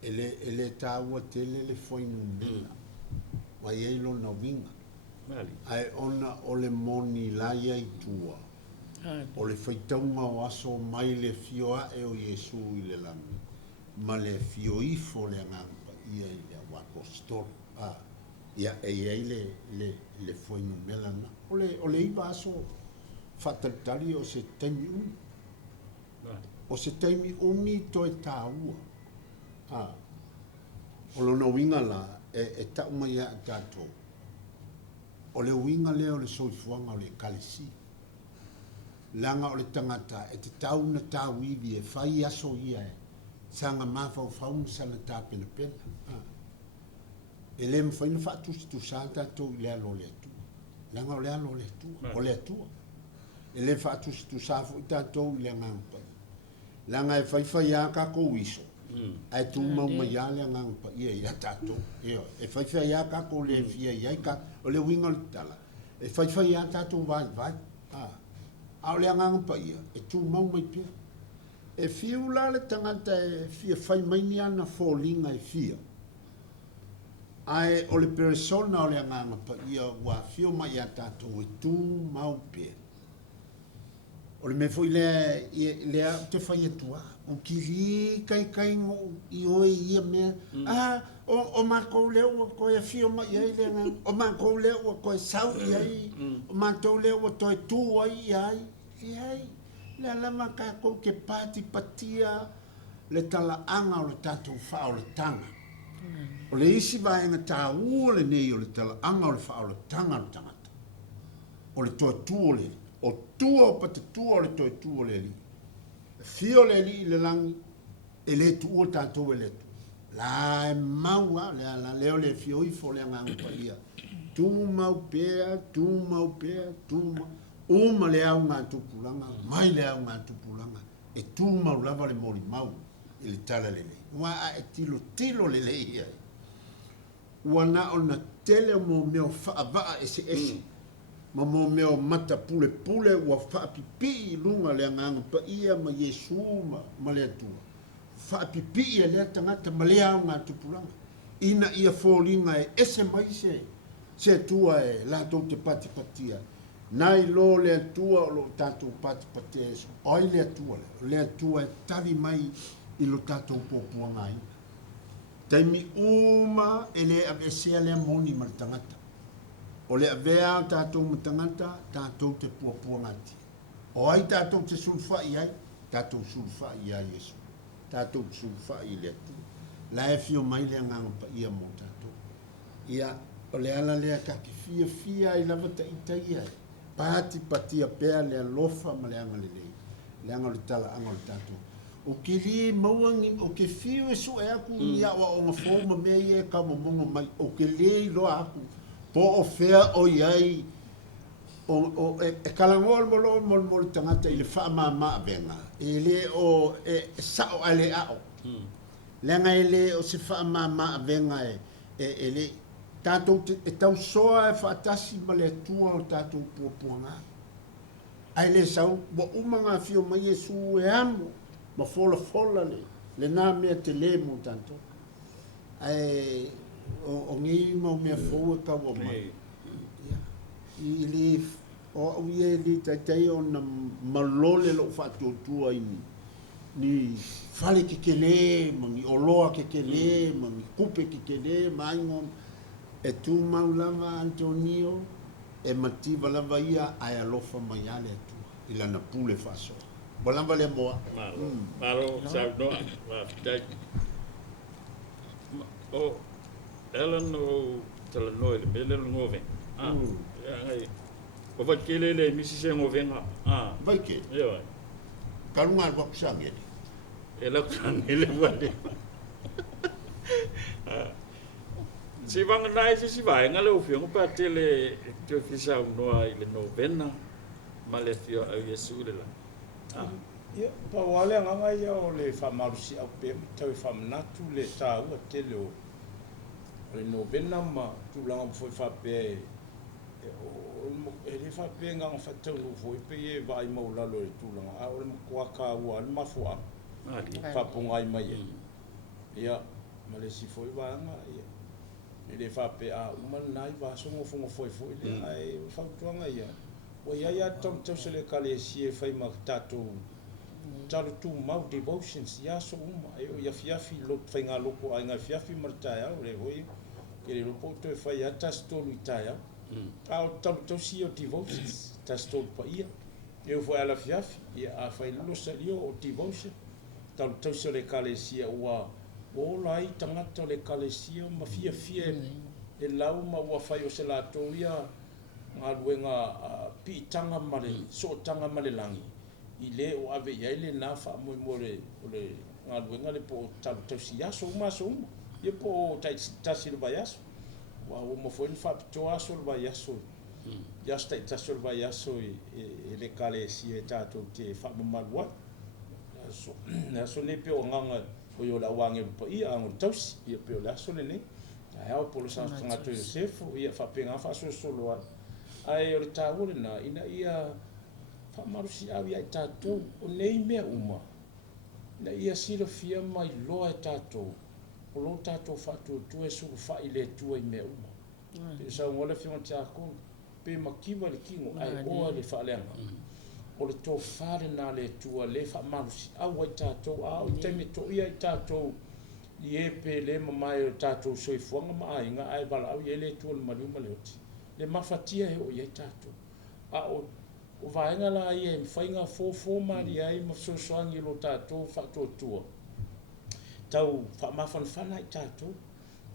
ele tāua tele le foi numela wa ye lo na winga mali ai ona ole moni la ia i tua ole faitaunga o aso mai le fioa e o Yesu i le lami ma le fio i fo le ngamba ia i le wako store ia e le foi numela na ole iba aso fataltali o se temi o se taimi umi to e tāua o lo no winga la e tau mai a tātou o le winga leo le soifuanga o le kalesi langa o le tangata e te tau na tau iwi e whai aso ia e sanga mawhau whau sana tā pena pena e le mwhaina whaatusi tu sa tātou i lea lo le atua langa o lea lo le atua o le atua e le whaatusi tu sa fu i tātou i lea ngampai langa e whai a ka kou iso ai tu mau mai ale ngang pa ia tato e whai a ka kou le fia ia ka o le winga le tala e whai a tato vai a o le ngang pa ia e tu mau mai pia e fiu la le tangata e fia whai mai ni ana fōlinga e fia ai o le persona o le ngang pa ia wa fiu mai a tato e tu mau pia o le me foi le te fai atua o kiri kai ngo i oi ia me o ma ko le o ko e fio ma ia le nga o ma ko le o ko e sau ia o ma to le o to e tu ai la ma ka ko ke patia le tala anga o le tatu fa o le tanga o le isi vai nga ta u le nei o le tala anga o le fa o le tanga o tangata o le to tu le o tua o pate tua o le toi tua o le li. Fio le li le langi, e le tu o tātou e le tu. La e maua, leo le fio i fo le angang pa ia. Tu mau pea, tu mau. Uma le au ngā tupulanga, mai le au ngā tupulanga. E tu mau lava le mori mau, i le tala le le. Ua e tilo le le ia. Ua na o na tele mo meo whaavaa ese. Ma mo meo mata pule ua whaapipi lunga le nganga pa ia ma Yesu ma le atua. Whaapipi e lea tangata ma lea au ngā tupulanga. Ina ia fōlinga e ese mai se atua e lātou te patipatia. Nai lo le atua o lo tātou patipatia eso. Oi le atua e tavi mai i lo tātou pōpuanga ina. Taimi uma e le avesea lea moni ma le tangata. O le avea tātou matangata, tātou te puapua ngati. O ai tātou te sulfa i ai, tātou sulfa i ai Yesu. Tātou sulfa i le atu. La e fio mai le nganga pa ia mo tātou. Ia, o le ala lea kaki fia i lava ta ita i ai. Pāti patia pēa lea lofa ma le anga le lei. Le anga le tala anga le tātou. o ke li mauangi o ke fiu e su e aku ia wa o ngafo ma me ia ka momongo mai o ke li lo aku po o fea o iai o kalangol mo tangata ile fa ma venga ile o sa o ale a o lenga ile o se fa ma venga ele tato e tau soa e fa tasi ma le tua o tato puanga ai le sau bo umanga fio mai Yesu e amo ma fola le na me te le mo tanto ai o ngi mo me fo ka wo mai ili o ye li tai on malole lo fa tu ai ni fale ke le mangi o loa ke le mangi kupe ke le mango e tu maulama Antonio e mativa lava ia ai alofa mai ale tu ila na pule faso bolamba le moa malo sa no ma dai o Ellen o tala no le bele ngove ai o va kele le misi se ngove nga vai ke yo kalunga ko sange e la ele wade si vanga nai si vai ngale o fio pa tele to fisa no ai le novena male fio a Yesu le la ia pa wale nganga ia o le fa marusi au pe tau fa natu le tau a tele o le novena ma tu langa foi fa pe ele fa pe nga fa tau no foi pe e vai mo la lo tu langa a o le kwa ka wa ma fo fa ponga mai ia male si foi va nga ia ele fa pe a uma nai va so mo foi le ai fa tuanga ia o ia tom se le kale si e fai ma tato talu tu mau devotions ia so uma ia fiafi lo fai nga loko ai nga fiafi martaia o le hoi ele lo poto e fai ata stolu itaia au talu si o devotions ta stolu pa ia eu foi ala fiafi ia a fai lo salio o devotion talu se le kale si ua o lai tangata le kale si ma fiafia e lau ma ua fai o se la ia ngā luenga pitanga male, so tanga male langi. I le o ave ia le nā wha moi more le ngā luenga le po tausi aso uma. Ia po tasi le vai aso. Wa o mo foi wha pito aso le vai aso. Ia stai tasi le vai aso e le kale si e tātou te wha mamalua. Aso le pe o nganga o yo la wange pa ia ango tausi. Ia pe o le aso le ne. Ai au polo sa tangato Iosefo ia wha penga wha solo ai. Ai o le tāwore na ina ia whamarusi au ia i tātou o nei mea uma. Na ia sira fia mai loa e tātou. O lo tātou whātua tua e suru whai le tua i mea uma. Pe sa ngola whionga te ako, pe makiwa le kingo ai oa le whaaleanga. O le tō whare nā le tua le whamarusi au ai tātou, au i teime to ia i tātou. I e pe le mamai o tātou soifuanga maa inga ai wala au i e le tua le mariuma le oti. Le mafatia he o iai tātou. A o vaenga la ia e whainga fōfō mari ai ma sosoangi lo tātou whatotua. Tau whamawhanwhana i tātou.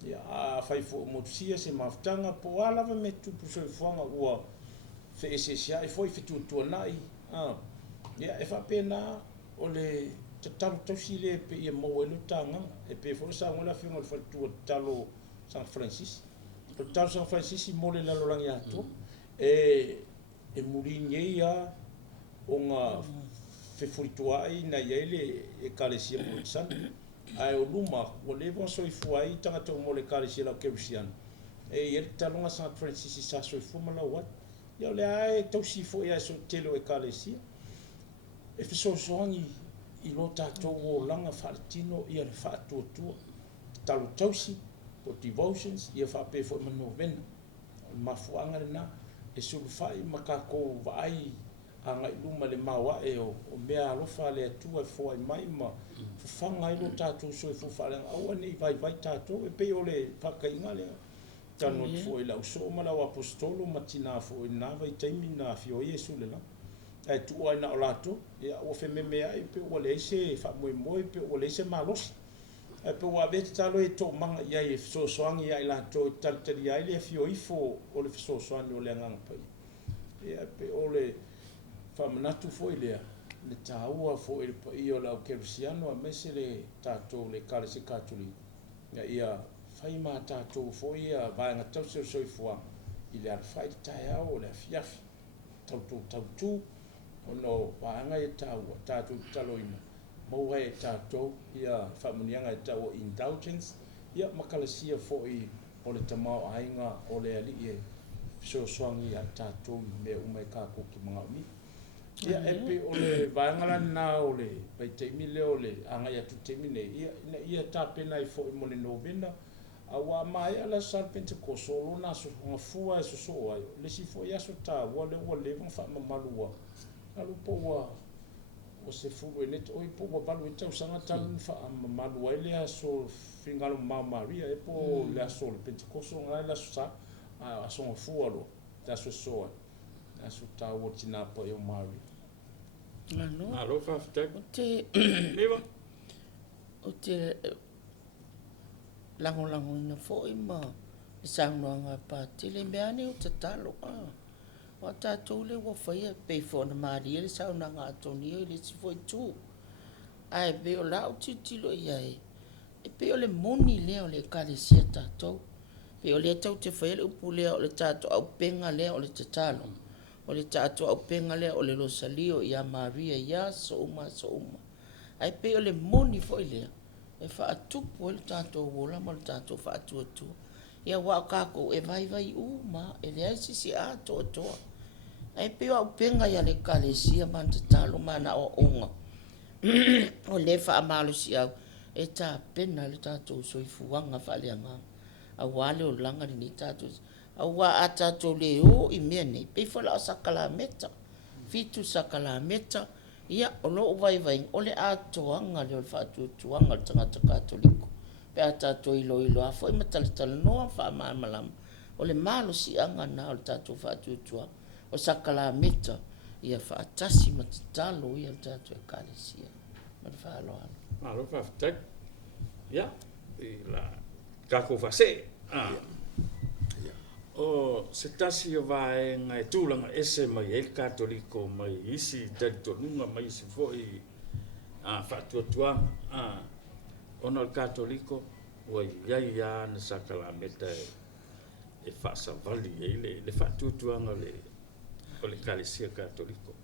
Ia a whaifo motusia se maftanga po alawa me tupu soifuanga ua wheesesia e foi whitutua nai. Ia e whapena o le tataru tausi le pe ia mauelu tanga. E pe whorasa ngola whiunga le whatua talo San Francis. O tau San Francis mole la lorangi ato e muringe ia o ngā whewhuritua ai na iele e kalesia poitsan ai o luma o lewa soifua ai tangata o mole kalesia lau kerusiana e iele talonga San Francis sa soifua malau at ia o le ai tau sifo ia so telo e kalesia e whesosoangi i lo tātou o langa whaatino ia le whaatuatua talu tausi o devotions ia whape fo ma novena mafuanga le na e sulu fai makako vai anga i luma le mawa e o mea alofa le atua e fo ai mai ma fanga i lo tātou so e fufale aua nei vai tātou e pe o le whakainga le tano fo i lau so ma lau apostolo ma tina fo i nava i taimi na fio Iesu le la e tu ai na o lato ia o fe memea i pe o le se wha moe pe o le se malosi e pe wa vete talo e to manga ia e so soangi ia la to tali ia le fio ifo o le so soangi o le nganga pai ia pe o le fa manatu fo ile le tāua fo i pa i o lau kerusiano a mese le tātou le kale se katuli. Ia whai mā tātou fo ia vāenga tau se soi fuang i le arwhai tai au o le afiafi tau ono vāenga e tāua tātou taloina maua e tātou ia whamunianga e tau o indulgence ia makalasia fo i o le tamau ainga o le ali e soangi a tātou me umai kako ki mga umi. Ia epe o le vaengala na o le pai teimi leo le anga ia tu teimi nei ia tāpena i fo i mo le novena a wā mai ala sal Pentecost o lona so ngafua e so ai le si fo ia so tā wale vang wha mamalua alu po wa o se fulu e net oi po wa balu e tau sanga talu wha mamalua e lea so fingalo Maria e po lea so le Pentecost o ngai la so sa a so ngafua lo ta so ai a so tā o tina po e o Maria. Alo whaftek. O te lango ina fo i ma i sangoanga pa te le meane o te talo o tātou le wa whaia pei fo na maari le saunanga atoni o le si fo i tū ai be o la o titilo i ai e pe o le moni lea o le kalesia tātou pe o le tau te whaia le upu lea o le tātou au penga lea o le te talo o le tātou au penga lea o le Rosalio i a Maria ia so uma ai pe o le moni fo i lea e wha atupu e le tātou wola ma le tātou wha atu ia wā kako e vai ma e le aisi si a toa ai pe o au penga ia le kalesia ma te talo mana o onga o le wha amalo si au e tā pena le tātou soifuanga wha le anga a wale o langa ni tātou a wā a tātou le o i mea nei pe whala o sakala meta fitu sakala meta ia o lo vai o le atoanga le o le whaatutuanga le tangata katoliko pe a tātou ilo a fo i matalitala noa wha malama o le malo si anga na o le tātou whaatutuanga o sakala meta ia whaatasi matatalo ia le tātou e kālesia ma le whaaloa Alo whaftek. Ia, i la kako whase. O se tasi o vaenga e tūlanga ese mai e katoliko mai isi taritonunga mai isi foi whaatuatuanga ona o katoliko ua iai ia na sakalameta e whaasavali e le whaatuatuanga o le kalesia katoliko.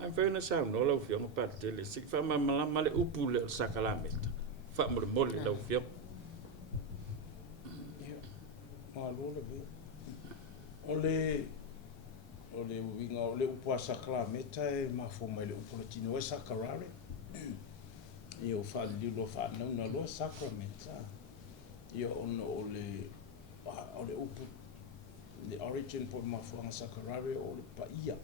Ai whaina sao no lau fionga patele sik whamamalama le upu le sakalameta whamole lau fionga. Malo le vea. Ole winga ole upu sakalameta e mafo mai le upu le tino e sakarare. Io fa lilo fa na lo sacramenta. Io ole upu the origin por mafo ang sakarare ole paia.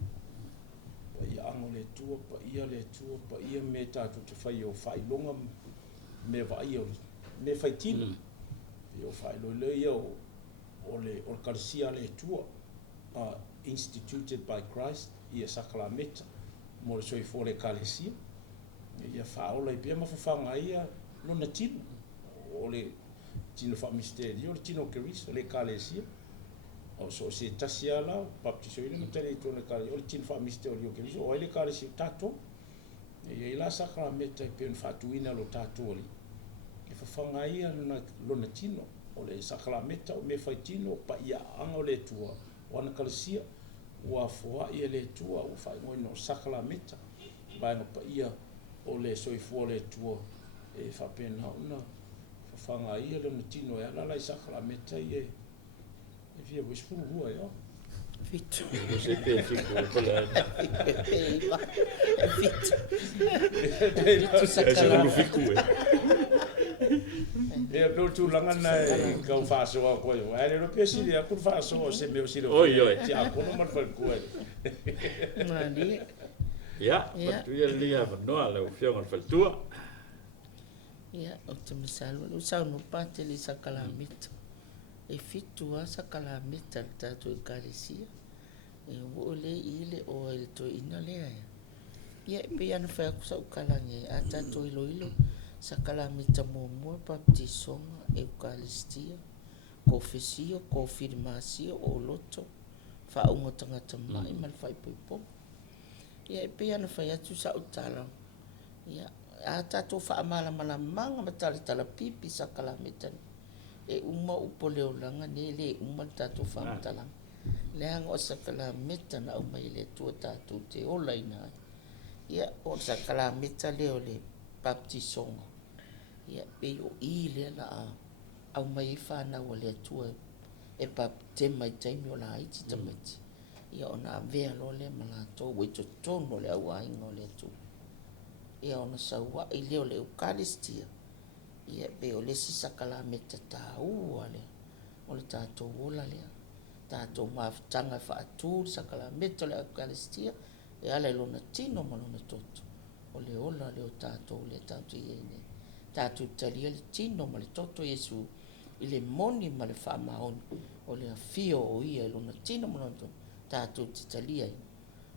Paia ang le tua paia meta tu te fai o fai longa me vai o me fai tino. Io fai lo le io ole karsia le tua instituted by Christ ia sakramenta mo le soi fore kalesia ia faola i pia mafafanga ia lona tino ole tino fa misterio le tino Cristo le kalesia o so se tasia la baptiso ile mtele tone kale ole tino fa misterio Cristo o ile kalesia tato ia la sakramenta i pia fatuina lo tato ole e fafanga ia lona tino ole sakramenta o me faitino pa ia anga ole tua wana kalesia wa foa ia le tua o fai mo no sakramenta ba no pa ia o le soifua le tua e fa pena una fa fanga ia le mutino e ala lai sakramenta e via wispu rua ia Fitu. Você tem fico pela. Fitu. Fitu sakala. Fico. E pe tu langa na ka fa so ko yo. Ai no pe si dia ku fa so se me si lo. Oi oi. Ti a ko no mar fa ku. Mali. Ja, wat doe je liever nou al of jongen van toe? Ja, o te misalo, o sa no pate li sakalamita. E fitua sakalamita tato kalesia. E ole ile o el to ina lea. Ia pe ana fa ku sa kalange a tato ilo sakalamita mo baptisonga eukaristia. Confessio, confirmasio o loto. Fa unga tangata mai mal fai poipo. Ia pe ana fai atu sa utala. Ia a tatou faamalamalamaga ma talitalapipi sakalameta e uma upo leolaga ne le uma le tatou faamatalaga le aga o sakalameta na au mai le atua tatou te ola ina ai ia o sakalameta lea o le baptisoga ia pei o i lea na au mai fanau o le atua e baptema i taimi o la aiti tamaiti ia ona avea lo lea ma latou ua i totonu o le auaiga o le atua ia ona sauaʻi lea o le eukaristia ia pe o lesi sakalameta tāua lea o le tatou ola lea tatou mafutaga e faatū le sakalameta o le eukaristia e ala i lona tino ma lona toto o le ola le o tatou le tatou iai nei tatou talia le tino ma le toto iesu i le moni ma le faamaoni o le afio o ia i lona tino ma lona toto tatou te talia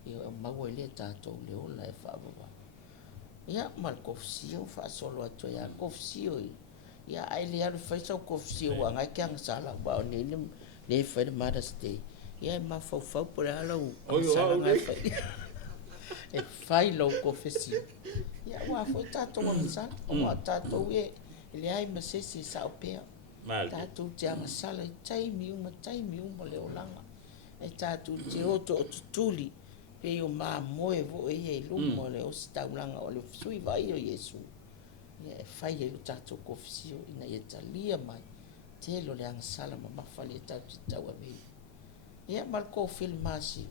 ia maua i lea tatou le ola e faavava ia ma le kofisio faasolo atu ia kofisio ia ai le alu faisa o kofisio anga ke anga sala ba o ne fai le Mother's Day ia ma faufau por ala o sala ngai fai e fai lo kofisio ia wa foi tatou o sala o tatou e le ai ma sesi sa opea tatou te anga sala taimi uma le olanga e tatou te oto o tutuli pe o ma moe vo e lumo le o staulanga o le sui vai o Yesu ia e fai e tatou kofisio ina ia talia mai telo le angsala ma mafali tatou tau ave ia mal ko filmasi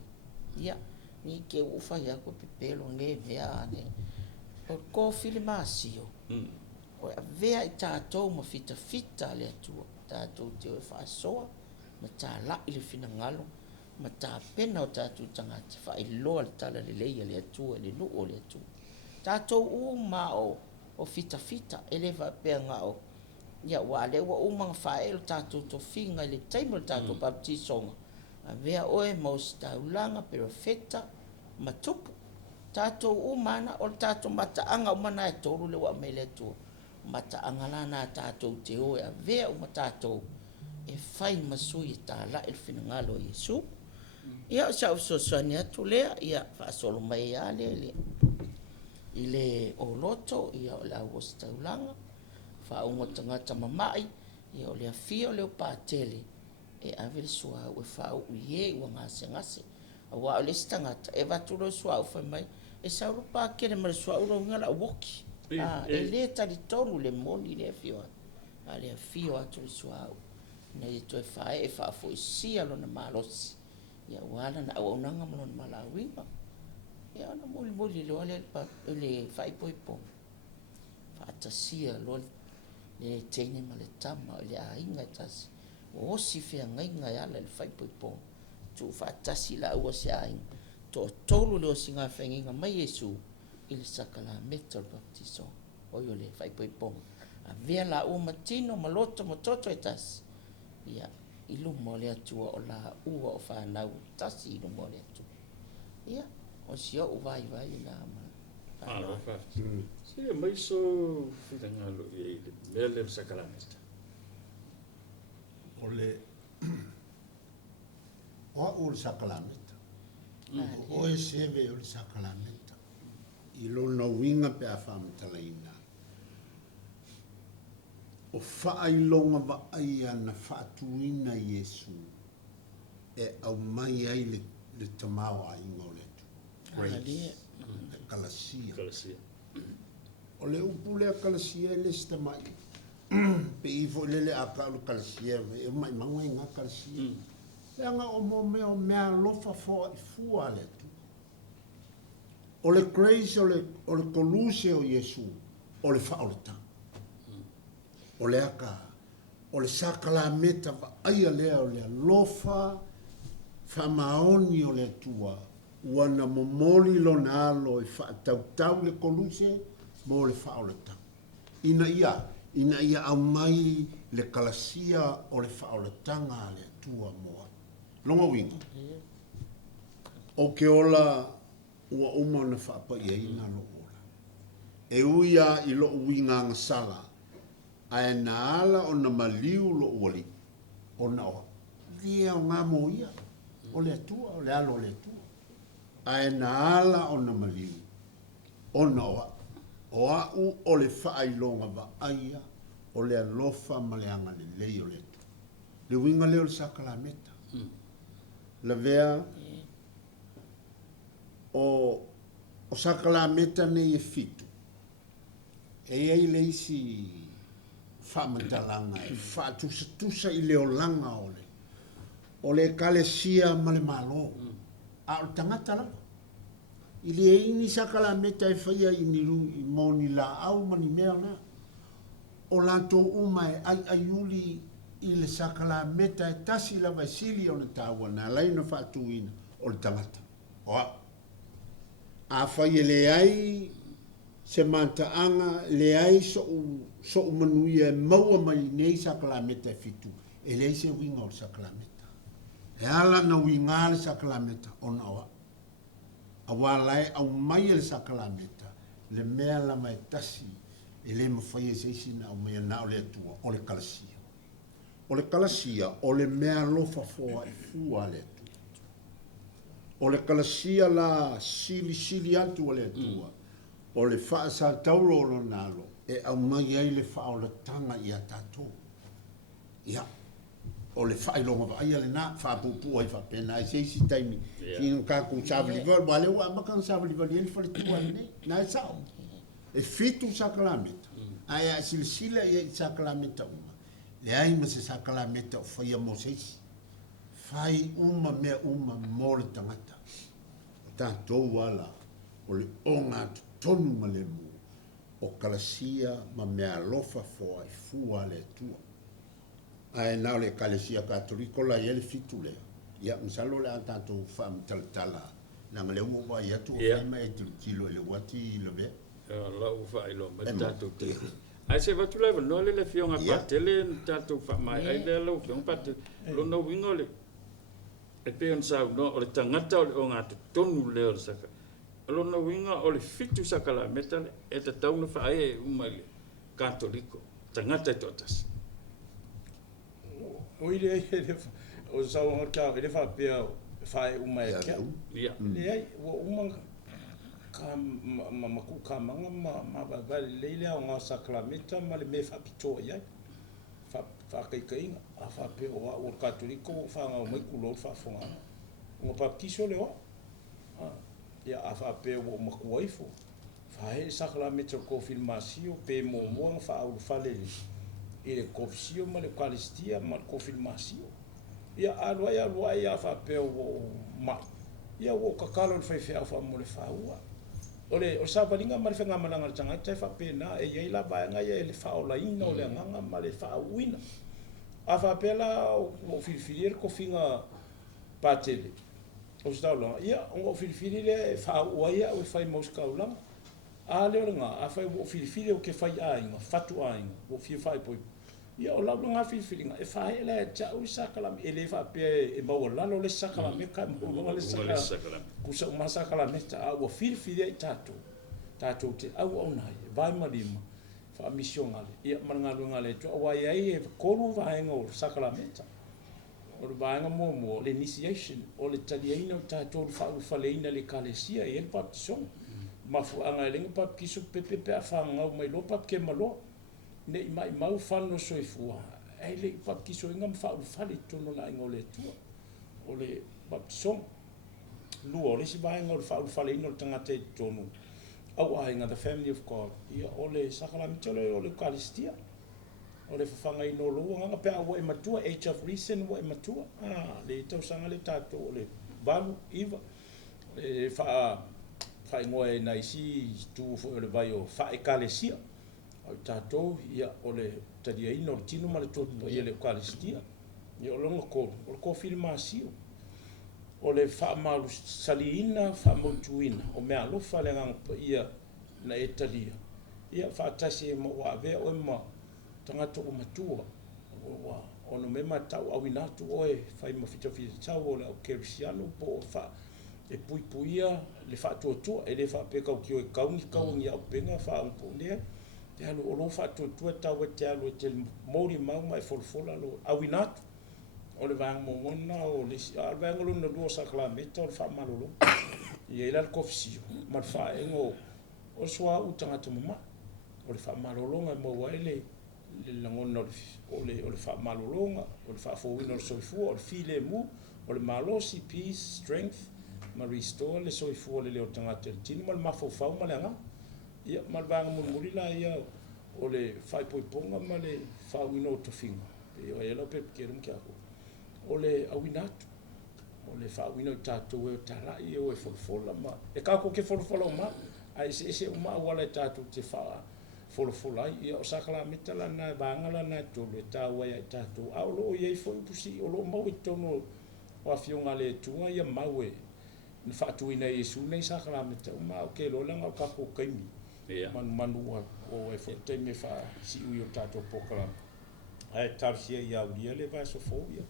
ia ni ke ufa ia ko pepelo nge mea ane o ko filmasi o vea i tatou ma fita le atua tatou te o faasoa ma tala i le finagalo ma tapena o tatou tagata faailoa le tala lelei le atua le nuu o le atua tatou uma o fitafita e le faapeaga o ia ua le ua umaga faaelo tatou tofiga i le taimi o le tatou baptisoga avea oe ma o sitaulaga perofeta ma tupu tatou uma ana o le tatou mataaga umana e tolu le ua mai le atua mataaga lana tatou te oe avea uma tatou e fai masui e talaʻi le finagalo o Iesu ia o saʻusoasoani atu lea ia faasolo mai ia lea i le oloto ia o le aua sitaulaga faauga tagata mamaʻi ia o le afia o le opatele e ave le suāu e faauʻu i ē ua gasegase auā o lesi tagata e vatu lo suāu fai mai e saulo pakele ma le suāu louga laʻuoki e lē talitonu le moni le afio atu a le afio atu le suāu na ia toe fae e faafoʻisia lona malosi ia ua ala na auaunaga ma lona malauiga ia ona mulimuli loa le faaipoipoga faatasia loa le teine ma le tama o le aiga e tasi o osi feagaiga e ala i le faaipoipoga tuu faatasi laʻua se aiga toʻatolu le osi gafeagiga mai iesu i le sakalameta o le baptiso oi o le faaipoipoga avea laʻua matino ma loto ma toto e tasi ia i luma o le atua o laʻua o fanau tasi i luma o le atua ia o si oʻu vaivai la ma alofa sia mai so finagalo i le mea le sakalameta o le o le sakalameta o e seve o le sakalameta i lona uiga pe a faamatalaina o faailoga vaai ana faatuina Iesu e au mai ai le tamao aiga o le atu kalasia o le upu lea kalasia e lesi tamai pe i foʻi lele akau le kalasia e maʻimaga ai ga kalasia le aga o mo mea o mea alofa foaʻifua le atu o le grace o le koluse o Iesu o le faaoletaga o le aka o le sakalameta vaaia lea o le alofa faamaoni o le atua ua na momoli lona alo e faatautau le koluse mo le faaoletaga ina ia aumai le kalasia o le faaoletaga a le atua moa loga uiga o ke ola ua uma ona faapaiaina loo ola e uia i loo uiga agasala ae na ala ona maliu loo ali ona o lia o gamo ia o le atua o le alo o le atua Ae na ala o na maliu. O na o au o le whaailonga wa aia o le alofa ma le anga le lei o le tu. Le winga leo le sakalameta. La vea o sakalameta ne e fitu. E ei le isi whamatalanga e whaatusa i leo langa ole. O le kalesia ma le malo. A o tangata lava. I le ini sakalameta e whaia i niru i moni la au mani mea na. O lato uma e ai uli i le sakalameta e tasi lava sili o na tawa na laina whaatuina o le tangata. Oa. A whaia le ai se mantaanga le ai so manuia e maua mai nei sakalameta e fitu. E le se winga o sakalameta. E ala na winga le sakalameta o na oa. A walai au mai le sakalameta le mea la mai tasi e le mawhaia seisina au mea na o le atua o le kalasia. O le kalasia o le mea lofa foa e fua le atua. O le kalasia la sili atu o le atua. O le wha sa tauro o lo nalo e au mai ai le wha o le tanga i a tatou. Ia. O le wha ilonga wa aia le na wha pupu ai wha pena e seisi taimi. Kino kaku savalival, wale ua makang savalival i elfa le tua nei. Na e sao. E fitu sakalameta. Aia silisila i sakalameta uma. Le ai ma se sakalameta o whaia mo seisi. Whai uma mea uma mo le tangata. O tātou wala o le onga tonu ma le mu. O kalasia ma mea lofa foa i fua le tua. Ai nao le kalesia katoliko la ele fitu le. Ia msalo le atato fam tala. Na le mo wa ia tu fa mai tu kilo le wati le be. La u fa ilo ma tato te. Ai se va tu le no le fionga patele tato fa mai ai le lo fiong pat lo no wingo le. E pe on sa no o le tangata o le onga tonu le o saka. Lo no winga o le fitu sakala metale e te tau no fa ai umai katoliko. Tangata totas. O ile o sa o ka ele fa pe fa uma e ka ia le ai o uma ka ma ku ka manga ma ba le le o nga sakramenta ma le me fa pito ia fa kai a fa pe o katoliko fa nga mo ku lo fa fonga o pa kiso le o ia a fa pe o ma ku ifo fa e sakramenta confirmasio pe mo fa au fa le ile confisio ma le kalistia ma le confirmasio ia alua ia fa pe o ma ia o kakalo le fa fa mo le fa ua ole o sa balinga ma le fa ngamanga le tanga te fa pe na e ia la ba nga ia le fa o la ina o le nganga ma le fa uina a fa pe la o filfilier ko finga patele o sta lo ia o filfilier fa ua ia o fa mo ska ulang a le nga a fa o filfilier o ke fa ia inga fatu ainga o fi fa po ia o la nga filfilinga e fa ele cha u sakala ele fa pe e ba o la lo le sakala me ka mo le sakala ku sa ma sakala me ta o filfilia tato te au ona vai malima fa mission ale ia manga lo ngale to wa ia e ko lu va ngo sakala me ta o ba nga mo le initiation o le taliaina tato fa le ina le kalesia e el papson ma fu anga le pa kisu pepe pe fa nga mai lo pap ke malo ne mai mau fano soifua ai le pap kiso inga fa fali tono la ngole tu o le pap som lu o le si ba ngol fa fali no tanga te tono au ai nga the family of god ia o le sakalamito o le kalistia o le fanga ino lo nga pe o e matua age of reason o e matua le tau sanga le tato o le balu iva e fa ngoe na isi tu fo le vai o fa e kalesia o tato ia o le tadia ino tino ma le toto ia le kalistia ia o longa ko filmasio o le fa malu saliina fa motuina o me alofa le ngang ia na italia ia fa tasi mo wa ve o ma tanga to matua o no me matau au inatu o e fa mo fito tau o le kersiano po fa e puipuia le fa to e le fa pe ka ki o kaungi ia penga fa un po le te alu o lo fa to tau te alu te mori mau mai folfola lo au inatu o le vang mo ngona o le vang lo no do saklamento o fa malolo ia ila kofisio ma faengo o soa utangata mama o le whaamalolonga maua ele le langona o le whaamalolonga o le whaafowina o le soifua o le file mu o le malosi peace strength ma restore le soifua le leo tangata le tini ma le mafofau ma le anga ia ma le vanga mulimuli la ia o le whaipoiponga ma le whaawina o tofinga e o ela pe kerum kia o le awinatu o le whaawina o tātou e o tarai e o e wholofola ma e kako ke wholofola o ma ai se o ma wala tātou te whaa wholofola ia o sakala metala na vangala na tolu e tāua ia tātou a o loo iei fo ipusi o loo mau i tono o a fionga le tunga ia mau e na whaatuina Iesu nei sakala metala ma o ke lolanga o kako kaimi manu o e whatai me wha si ui o tātou pokala ai tarsia ia ulia le vai so fobia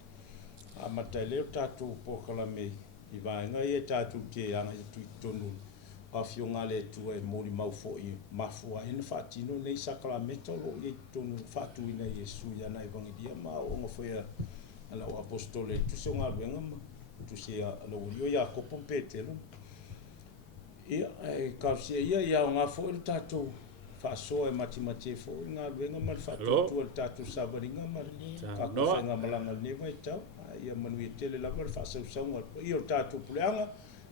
a matai leo tātou pokala me i vaenga i e tātou te anga i tui tonu a fionga le tua e mori mau fo i mafua e na whaatino nei sakala metalo i tonu whaatuina Iesu ia na i vangidia ma o nga whaia ala o apostole tu se o ngā ruenga ma tu se ala urio ia kopo mpetelo ia kausia ia o ngā fo i tātou whaasoa e mati fo i ngā ruenga ma le whaatutua le tātou sabaringa ma ka kowhenga malanga newa i tau ia manu i tele lava le whaasausaunga i o tātou puleanga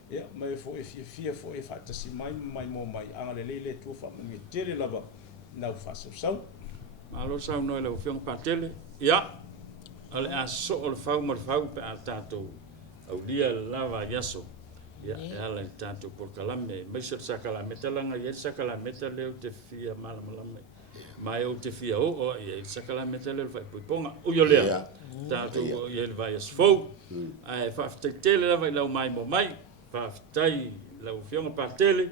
ia mai fo e fia fo e whaatasi mai mo mai anga le leile tua wha manu i tele lava nau whaasausau alo sau noi le ufiong patele ia ale aso o le whau ma le whau pe a tātou au lia lava yaso ia e ala i tātou porkalame mai sa sakalame talanga ia sakalame tale o te fia malamalame mai o te fia o ia sakalame tale le whaipoiponga o yo lea tātou ia le vai asfou ai whaftai tele lava i lau mai mo mai whaftai lau fionga patele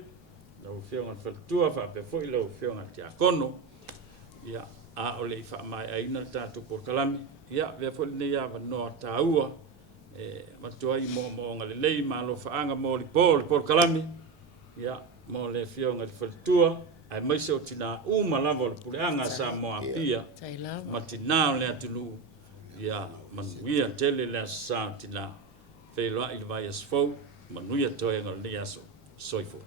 lau fionga whaltua whape foi lau fionga te akono ia a o le i wha mai aina tātou porkalame ia vea foi nei awa noa tāua matua i mo nga le lei malo faanga mo li porkalame ia mo le fionga le whaltua ai mai se o tina uma lava o le puleanga sa mo apia ma tina o le atulu ia manuia tele le sa tina wheloa i le vai asfou manuia toe ngol le aso soifo